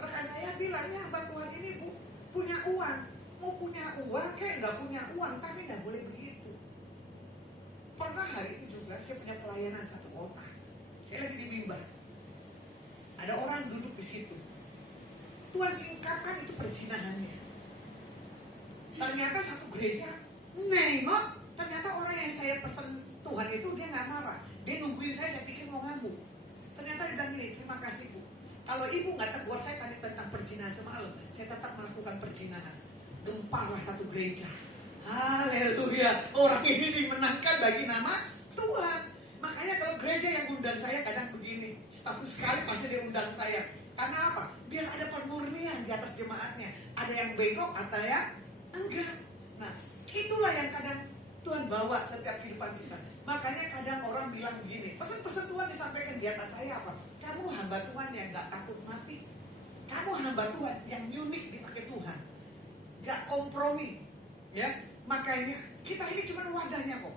Rekan saya bilang, ya hamba Tuhan ini bu, punya uang. Mau punya uang kayak nggak punya uang, tapi nggak boleh begitu. Pernah hari itu juga saya punya pelayanan satu kota. Saya lagi di mimbar. Ada orang duduk di situ. Tuhan singkapkan itu perjinahannya. Ternyata satu gereja nengok, ternyata orang yang saya pesen Tuhan itu dia nggak marah. Dia nungguin saya pikir mau ngamuk. Ternyata dia bilang gini, terima kasih bu. Kalau ibu nggak tegur saya tadi tentang perjinahan semalam, saya tetap melakukan perjinahan. Gemparlah satu gereja. Haleluya. Orang ini dimenangkan bagi nama Tuhan. Makanya kalau gereja yang undang saya kadang begini, setahun sekali pasti dia undang saya. Karena apa? Biar ada pemurnian di atas jemaatnya. Ada yang bengkok, ada yang enggak. Nah, itulah yang kadang Tuhan bawa setiap kehidupan kita. Makanya kadang orang bilang begini, pesan-pesan Tuhan disampaikan di atas saya apa? Kamu hamba Tuhan yang gak takut mati. Kamu hamba Tuhan yang unik dipakai Tuhan. Gak kompromi. Ya, makanya kita ini cuma wadahnya kok.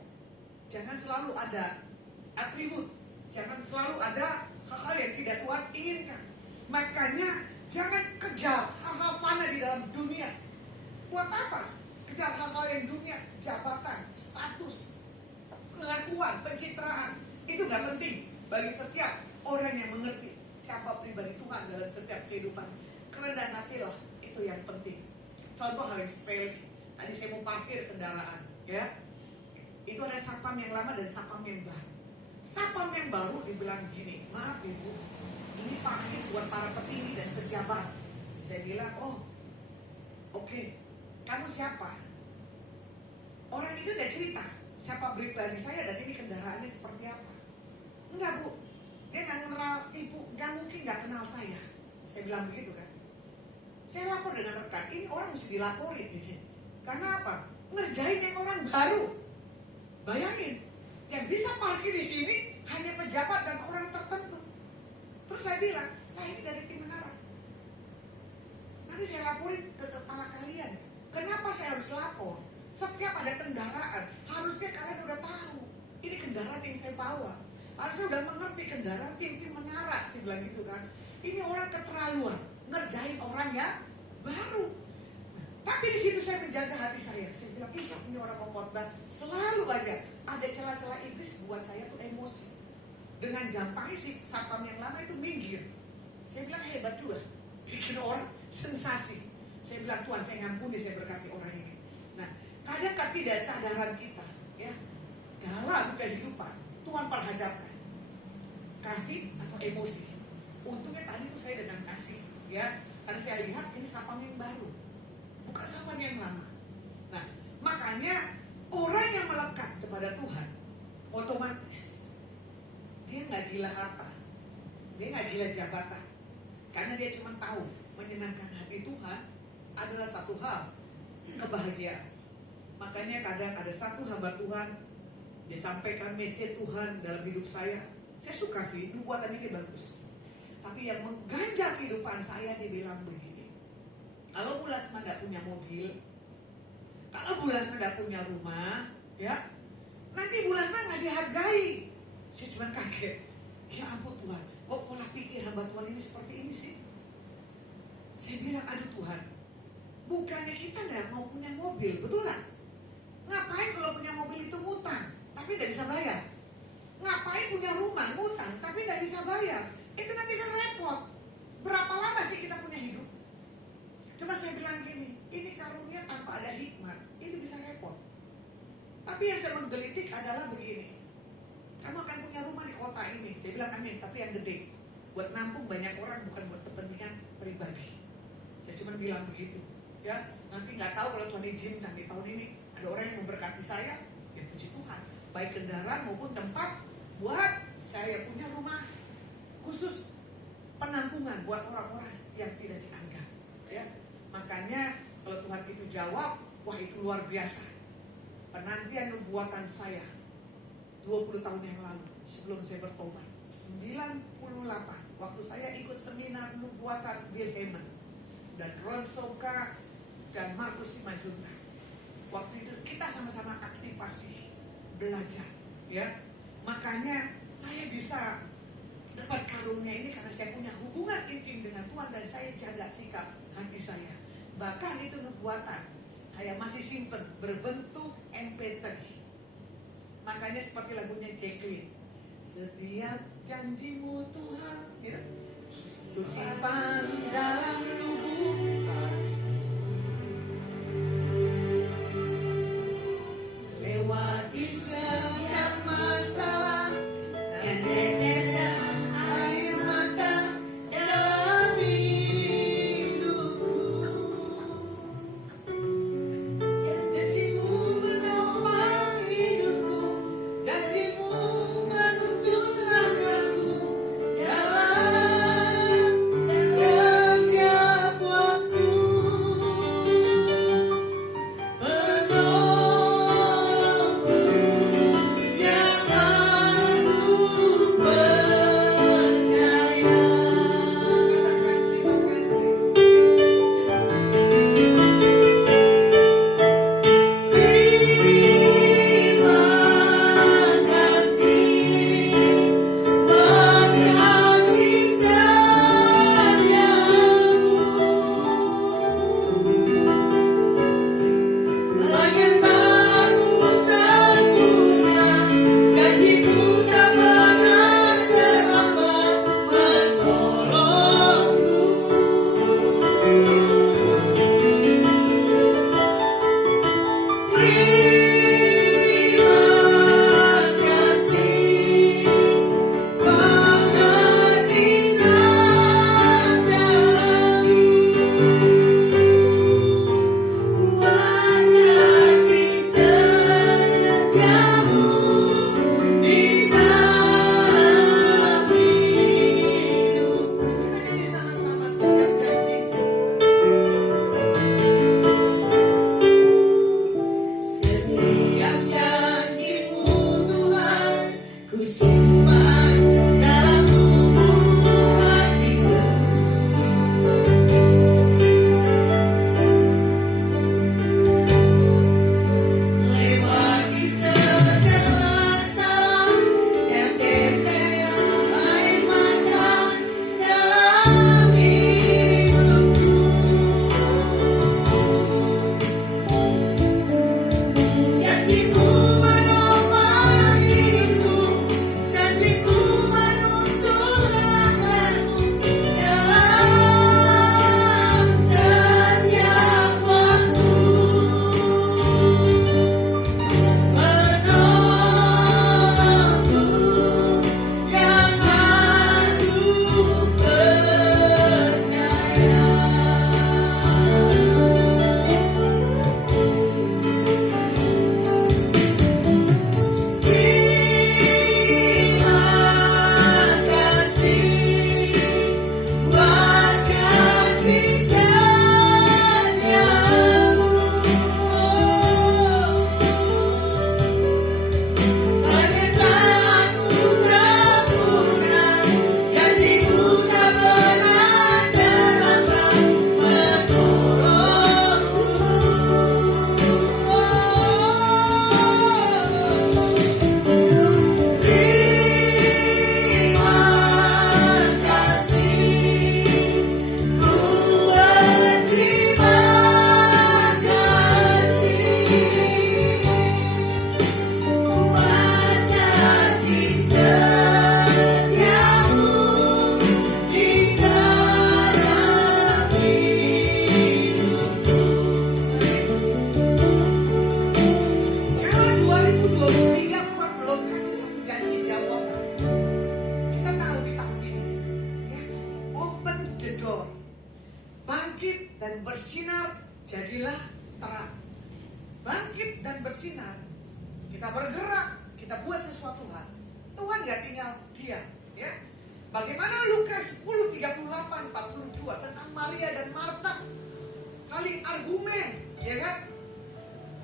Jangan selalu ada atribut. Jangan selalu ada hal-hal yang tidak Tuhan inginkan. Makanya jangan kejar hal-hal fana di dalam dunia. Buat apa? Kejar hal-hal yang dunia, jabatan, status, pengakuan, pencitraan. Itu gak penting bagi setiap orang yang mengerti siapa pribadi Tuhan dalam setiap kehidupan. Kerendahan hatilah itu yang penting. Contoh hal yang sepele. Tadi saya mau parkir kendaraan, ya. Itu ada satpam yang lama dan satpam yang baru. Satpam yang baru dibilang gini, maaf ibu, ini parkir buat para petinggi dan pejabat. Saya bilang, oh, oke. Kamu siapa? Orang itu udah cerita siapa pribadi saya dan ini kendaraannya seperti apa. Enggak bu, dia nggak kenal ibu, nggak mungkin nggak kenal saya. Saya bilang begitu kan. Saya lapor dengan rekan, ini orang mesti dilaporin gitu. Karena apa? Ngerjain yang orang baru. Bayangin, yang bisa parkir di sini hanya pejabat dan orang tertentu. Terus saya bilang, saya ini dari tim menara. Nanti saya laporin ke kepala kalian. Kenapa saya harus lapor? Setiap ada kendaraan, harusnya kalian udah tahu. Ini kendaraan yang saya bawa. Harusnya udah mengerti kendaraan tim menara, sih bilang gitu kan. Ini orang keterlaluan, ngerjain orang yang baru. Tapi di situ saya menjaga hati saya. Saya bilang, ini orang mau khotbah selalu aja ada celah-celah iblis buat saya tuh emosi. Dengan gampangnya si satpam yang lama itu minggir. Saya bilang hebat juga, bikin orang sensasi. Saya bilang Tuhan saya ngampuni, saya berkati orang ini. Nah, kadang ketidaksadaran kita, ya, dalam kehidupan Tuhan perhadapkan kasih atau emosi. Untungnya tadi itu saya dengan kasih, ya, karena saya lihat ini satpam yang baru. Bukan satpam yang lama. Nah, makanya orang yang melekat kepada Tuhan otomatis dia nggak gila harta, dia nggak gila jabatan, karena dia cuma tahu menyenangkan hati Tuhan adalah satu hal kebahagiaan. Makanya kadang ada satu hamba Tuhan dia sampaikan message Tuhan dalam hidup saya. Saya suka sih, nubuatan ini bagus. Tapi yang mengganjal kehidupan saya dibilang begini. Kalau Bu Lasma tidak punya mobil, kalau Bu Lasma tidak punya rumah, ya, nanti Bu Lasma nggak dihargai. Saya cuma kaget. Ya ampun Tuhan, kok pola pikir hamba Tuhan ini seperti ini sih? Saya bilang, aduh Tuhan, bukannya kita tidak mau punya mobil, betul nggak? Ngapain kalau punya mobil itu ngutang, tapi tidak bisa bayar? Ngapain punya rumah ngutang, tapi tidak bisa bayar? Itu nanti kan repot. Berapa lama sih kita punya hidup? Cuma saya bilang gini, ini karunia tanpa ada hikmat, itu bisa repot. Tapi yang saya menggelitik adalah begini, kamu akan punya rumah di kota ini. Saya bilang amin, tapi yang gede, buat nampung banyak orang, bukan buat kepentingan pribadi. Saya cuma bilang begitu, ya. Nanti nggak tahu kalau Tuhan izinkan di tahun ini ada orang yang memberkati saya, ya puji Tuhan. Baik kendaraan maupun tempat buat saya punya rumah khusus penampungan buat orang-orang yang tidak dianggap, ya. Makanya kalau Tuhan itu jawab, wah itu luar biasa. Penantian nubuatan saya 20 tahun yang lalu sebelum saya bertobat. 98 waktu saya ikut seminar nubuatan Bill Heyman dan Ron Soka dan Markus Simanjuntak. Waktu itu kita sama-sama aktivasi belajar, ya. Makanya saya bisa dapat karunia ini karena saya punya hubungan intim dengan Tuhan dan saya jaga sikap hati saya. Bahkan itu nubuatan saya masih simpen berbentuk MP3. Makanya seperti lagunya Jacqueline, setiap janjimu Tuhan, gitu, ku simpan dalam lubuk lewati setiap masalah dan tetesan air mata dalam hidupku. Janjimu menopang hidupku, janjimu menuntun langkahku dalam setiap waktu. dan bersinar, jadilah terang. Bangkit dan bersinar. Kita bergerak, kita buat sesuatu hal. Tuhan gak tinggal diam, ya. Bagaimana Lukas 10, 38, 42 tentang Maria dan Marta saling argumen, ya kan?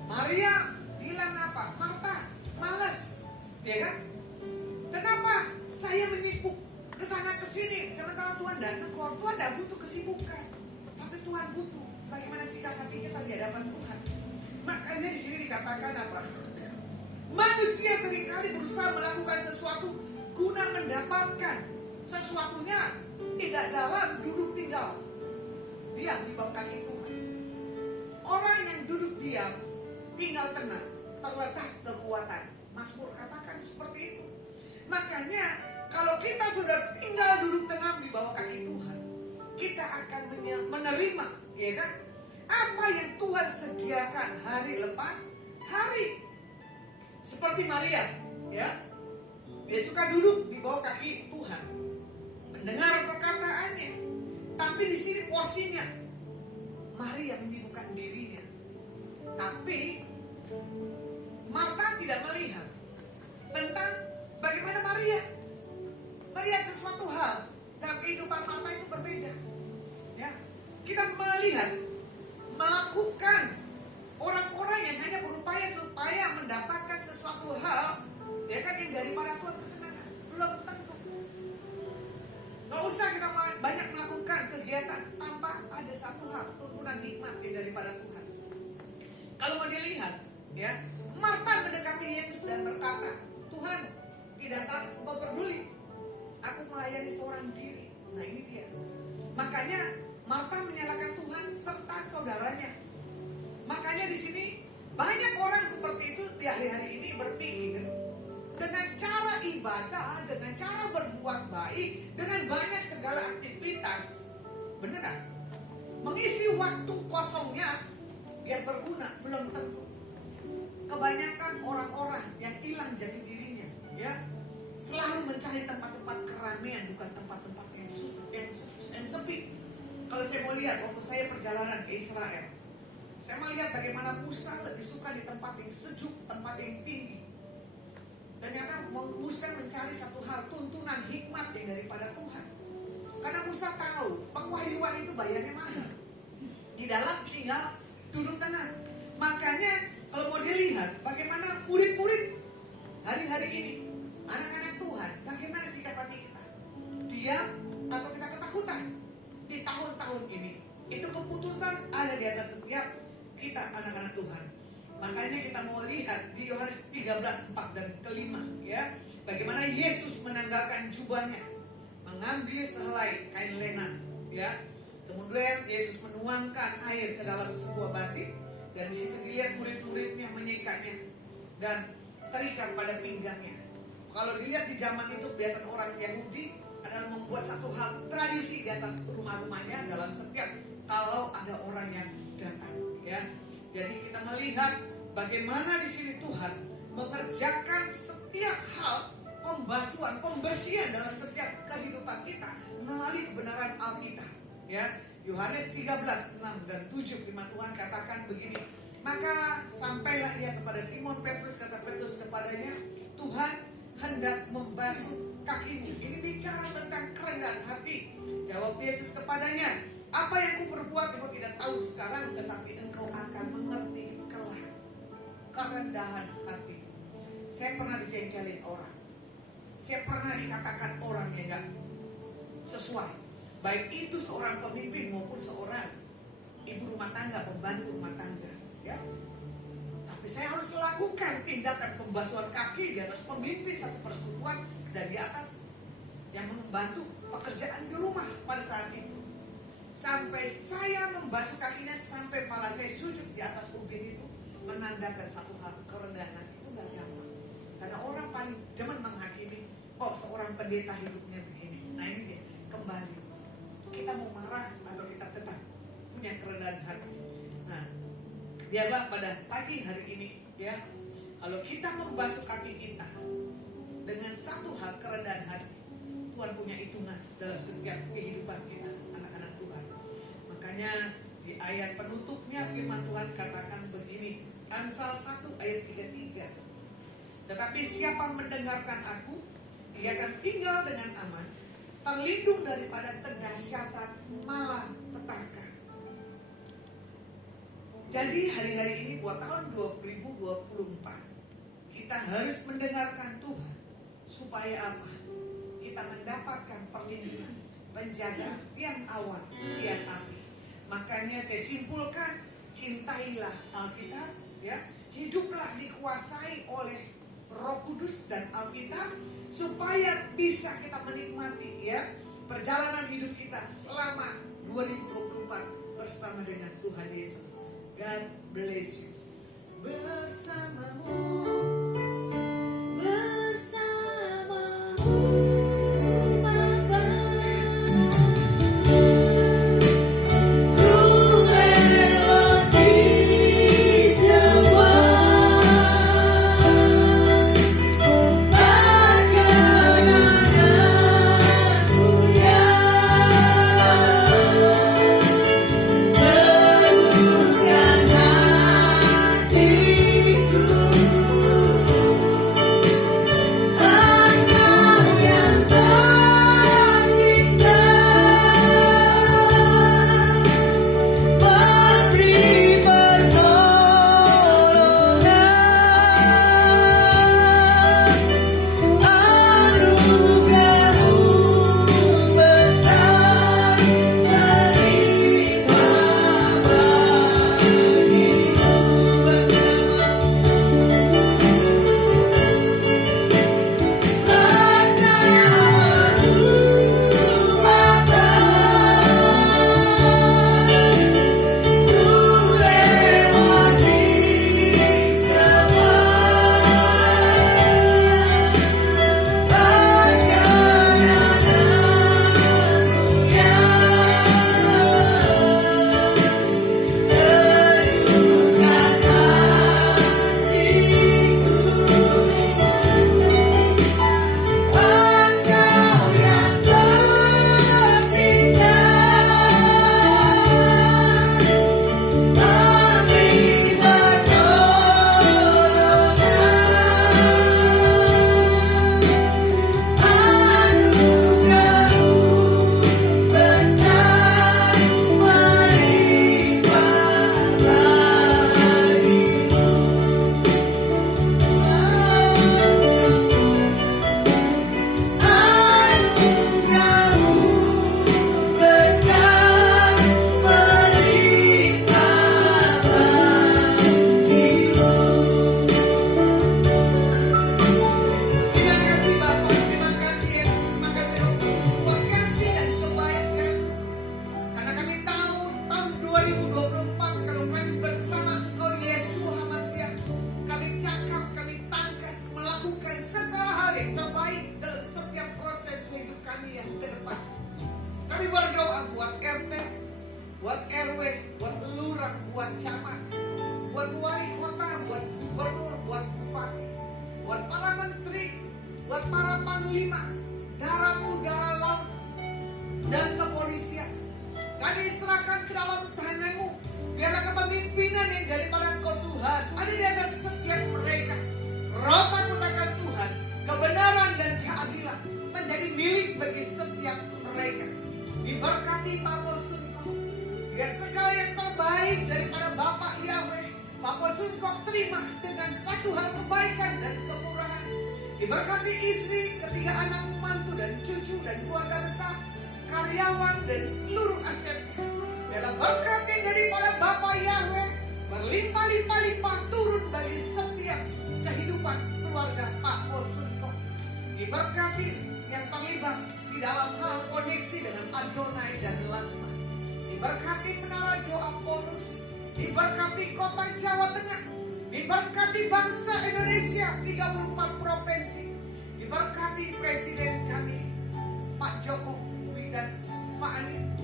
Maria bilang apa? Marta malas, ya kan? dan engkau. Tuhan tidak butuh kesibukan, tapi Tuhan butuh bagaimana sikap hati kita di hadapan Tuhan. Makanya di sini dikatakan apa? Manusia seringkali berusaha melakukan sesuatu guna mendapatkan sesuatunya tidak dalam duduk tinggal diam di bawah kaki Tuhan. Orang yang duduk diam, tinggal tenang, terletak kekuatan. Mazmur katakan seperti itu. Makanya kalau kita sudah tinggal duduk tenang di bawah kaki Tuhan, kita akan menerima, ya kan? Apa yang Tuhan sediakan hari lepas hari. Seperti Maria, ya. Dia suka duduk di bawah kaki Tuhan, mendengar perkataannya. Tapi di sini porsinya, Maria menyibukkan dirinya. Tapi Marta tidak melihat tentang bagaimana Maria melihat sesuatu hal dalam kehidupan Marta itu berbeda. Ya, kita melihat melakukan orang-orang yang hanya berupaya supaya mendapatkan sesuatu hal, ya kan, yang daripada Tuhan kesenangan. Belum tentu. Gak usah kita banyak melakukan kegiatan tanpa ada satu hal, tuntunan hikmat yang daripada Tuhan. Kalau mau dilihat, ya, Marta mendekati Yesus dan berkata, Tuhan, tidakkah Engkau peduli aku melayani seorang diri? Nah, ini dia. Makanya Marta menyalahkan Tuhan serta saudaranya. Makanya di sini banyak orang seperti itu di hari-hari ini berpikir dengan cara ibadah, dengan cara berbuat baik, dengan banyak segala aktivitas, beneran mengisi waktu kosongnya biar berguna, belum tentu. Kebanyakan orang-orang yang hilang jati dirinya, ya, selalu mencari tempat-tempat keramaian, bukan tempat-tempat yang sepi. Kalau saya mau lihat waktu saya perjalanan ke Israel, saya melihat bagaimana Musa lebih suka di tempat yang sejuk, tempat yang tinggi. Ternyata Musa mencari satu hal, tuntunan hikmat yang daripada Tuhan. Karena Musa tahu pengwahyuan itu bayarnya mahal. Di dalam tinggal duduk tenang. Makanya kalau mau dilihat bagaimana murid-murid hari-hari ini, anak-anak Tuhan, bagaimana sikap hati kita? Diam atau kita ketakutan? Di tahun-tahun ini, itu keputusan ada di atas setiap kita anak-anak Tuhan. Makanya kita mau lihat di Yohanes 13:4 dan kelima, ya, bagaimana Yesus menanggalkan jubahnya, mengambil sehelai kain lenan, ya. Kemudian Yesus menuangkan air ke dalam sebuah basi, dan di situ dilihat murid-muridnya menyikanya dan terikat pada pinggangnya. Kalau dilihat di zaman itu kebiasaan orang Yahudi adalah membuat satu hal tradisi di atas rumah-rumahnya dalam setiap kalau ada orang yang datang, ya. Jadi kita melihat bagaimana di sini Tuhan mengerjakan setiap hal pembasuhan, pembersihan dalam setiap kehidupan kita melalui kebenaran Alkitab, ya. Yohanes 13:6 dan 7 firman Tuhan katakan begini. Maka sampailah ia kepada Simon Petrus, kata Petrus kepadanya, Tuhan hendak membasuh kakimu. Ini bicara tentang kerendahan hati. Jawab Yesus kepadanya, apa yang ku perbuat engkau tidak tahu sekarang, tetapi engkau akan mengerti kelak. Kerendahan hati. Saya pernah dijengkelin orang. Saya pernah dikatakan orang yang gak sesuai. Baik itu seorang pemimpin maupun seorang ibu rumah tangga, pembantu rumah tangga, ya. Tapi saya harus lakukan tindakan pembasuhan kaki di atas pemimpin satu persekutuan dan di atas yang membantu pekerjaan di rumah pada saat itu. Sampai saya membasuh kakinya, sampai malah saya sujud di atas ubin itu, menandakan satu hal, kerendahan hati itu gak gampang. Karena orang paling demen menghakimi, oh seorang pendeta hidupnya begini. Nah ini dia, kembali. Kita mau marah atau kita tetap punya kerendahan hati. Nah, biarlah pada pagi hari ini, ya, kalau kita membasuh kaki kita dengan satu hal, kerendahan hati, Tuhan punya hitungan dalam setiap kehidupan kita, anak-anak Tuhan. Makanya di ayat penutupnya firman Tuhan katakan begini, Amsal 1 ayat 33. Tetapi siapa mendengarkan aku, dia akan tinggal dengan aman, terlindung daripada kedahsyatan malapetaka. Jadi hari-hari ini buat tahun 2024 kita harus mendengarkan Tuhan. Supaya apa? Kita mendapatkan perlindungan, penjaga tiang awan, tiang api. Makanya saya simpulkan, cintailah Alkitab, ya, hiduplah dikuasai oleh Roh Kudus dan Alkitab, supaya bisa kita menikmati, ya, perjalanan hidup kita selama 2024 bersama dengan Tuhan Yesus. God bless you. Bersamamu, Bapa. Diberkati istri, ketiga anak, mantu dan cucu dan keluarga besar, karyawan dan seluruh asetnya. Dalam berkat yang daripada Bapa Yahweh berlimpah-limpah-limpah turun bagi setiap kehidupan keluarga Pak Posunko. Diberkati yang terlibat di dalam hal koneksi dengan Adonai dan Lasma. Diberkati menara doa Ponus. Diberkati kota Jawa Tengah. Diberkati bangsa Indonesia 34 provinsi. Diberkati Presiden kami Pak Jokowi dan Pak Anies.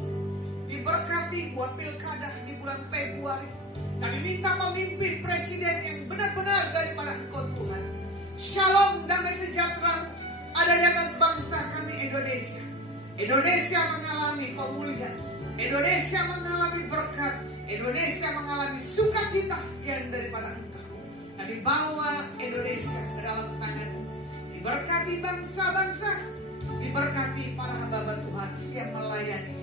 Diberkati buat pilkada di bulan Februari. Kami minta pemimpin presiden yang benar-benar daripada Engkau Tuhan. Shalom, damai sejahtera ada di atas bangsa kami Indonesia. Indonesia mengalami pemulihan. Indonesia mengalami berkat. Indonesia mengalami sukacita yang daripada Engkau. Kami bawa Indonesia ke dalam tangan-Mu. Diberkati bangsa-bangsa. Diberkati para hamba Tuhan yang melayani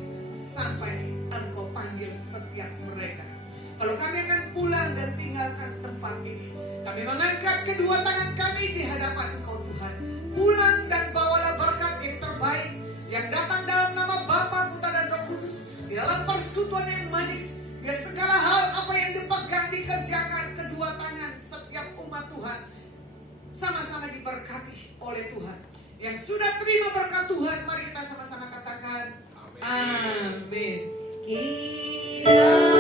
sampai Engkau panggil setiap mereka. Kalau kami akan pulang dan tinggalkan tempat ini, kami mengangkat kedua tangan kami di hadapan Engkau Tuhan. Pulang dan bawalah berkat yang terbaik yang datang dalam nama Bapa oleh Tuhan. Yang sudah terima berkat Tuhan, mari kita sama-sama katakan amin. Kiranya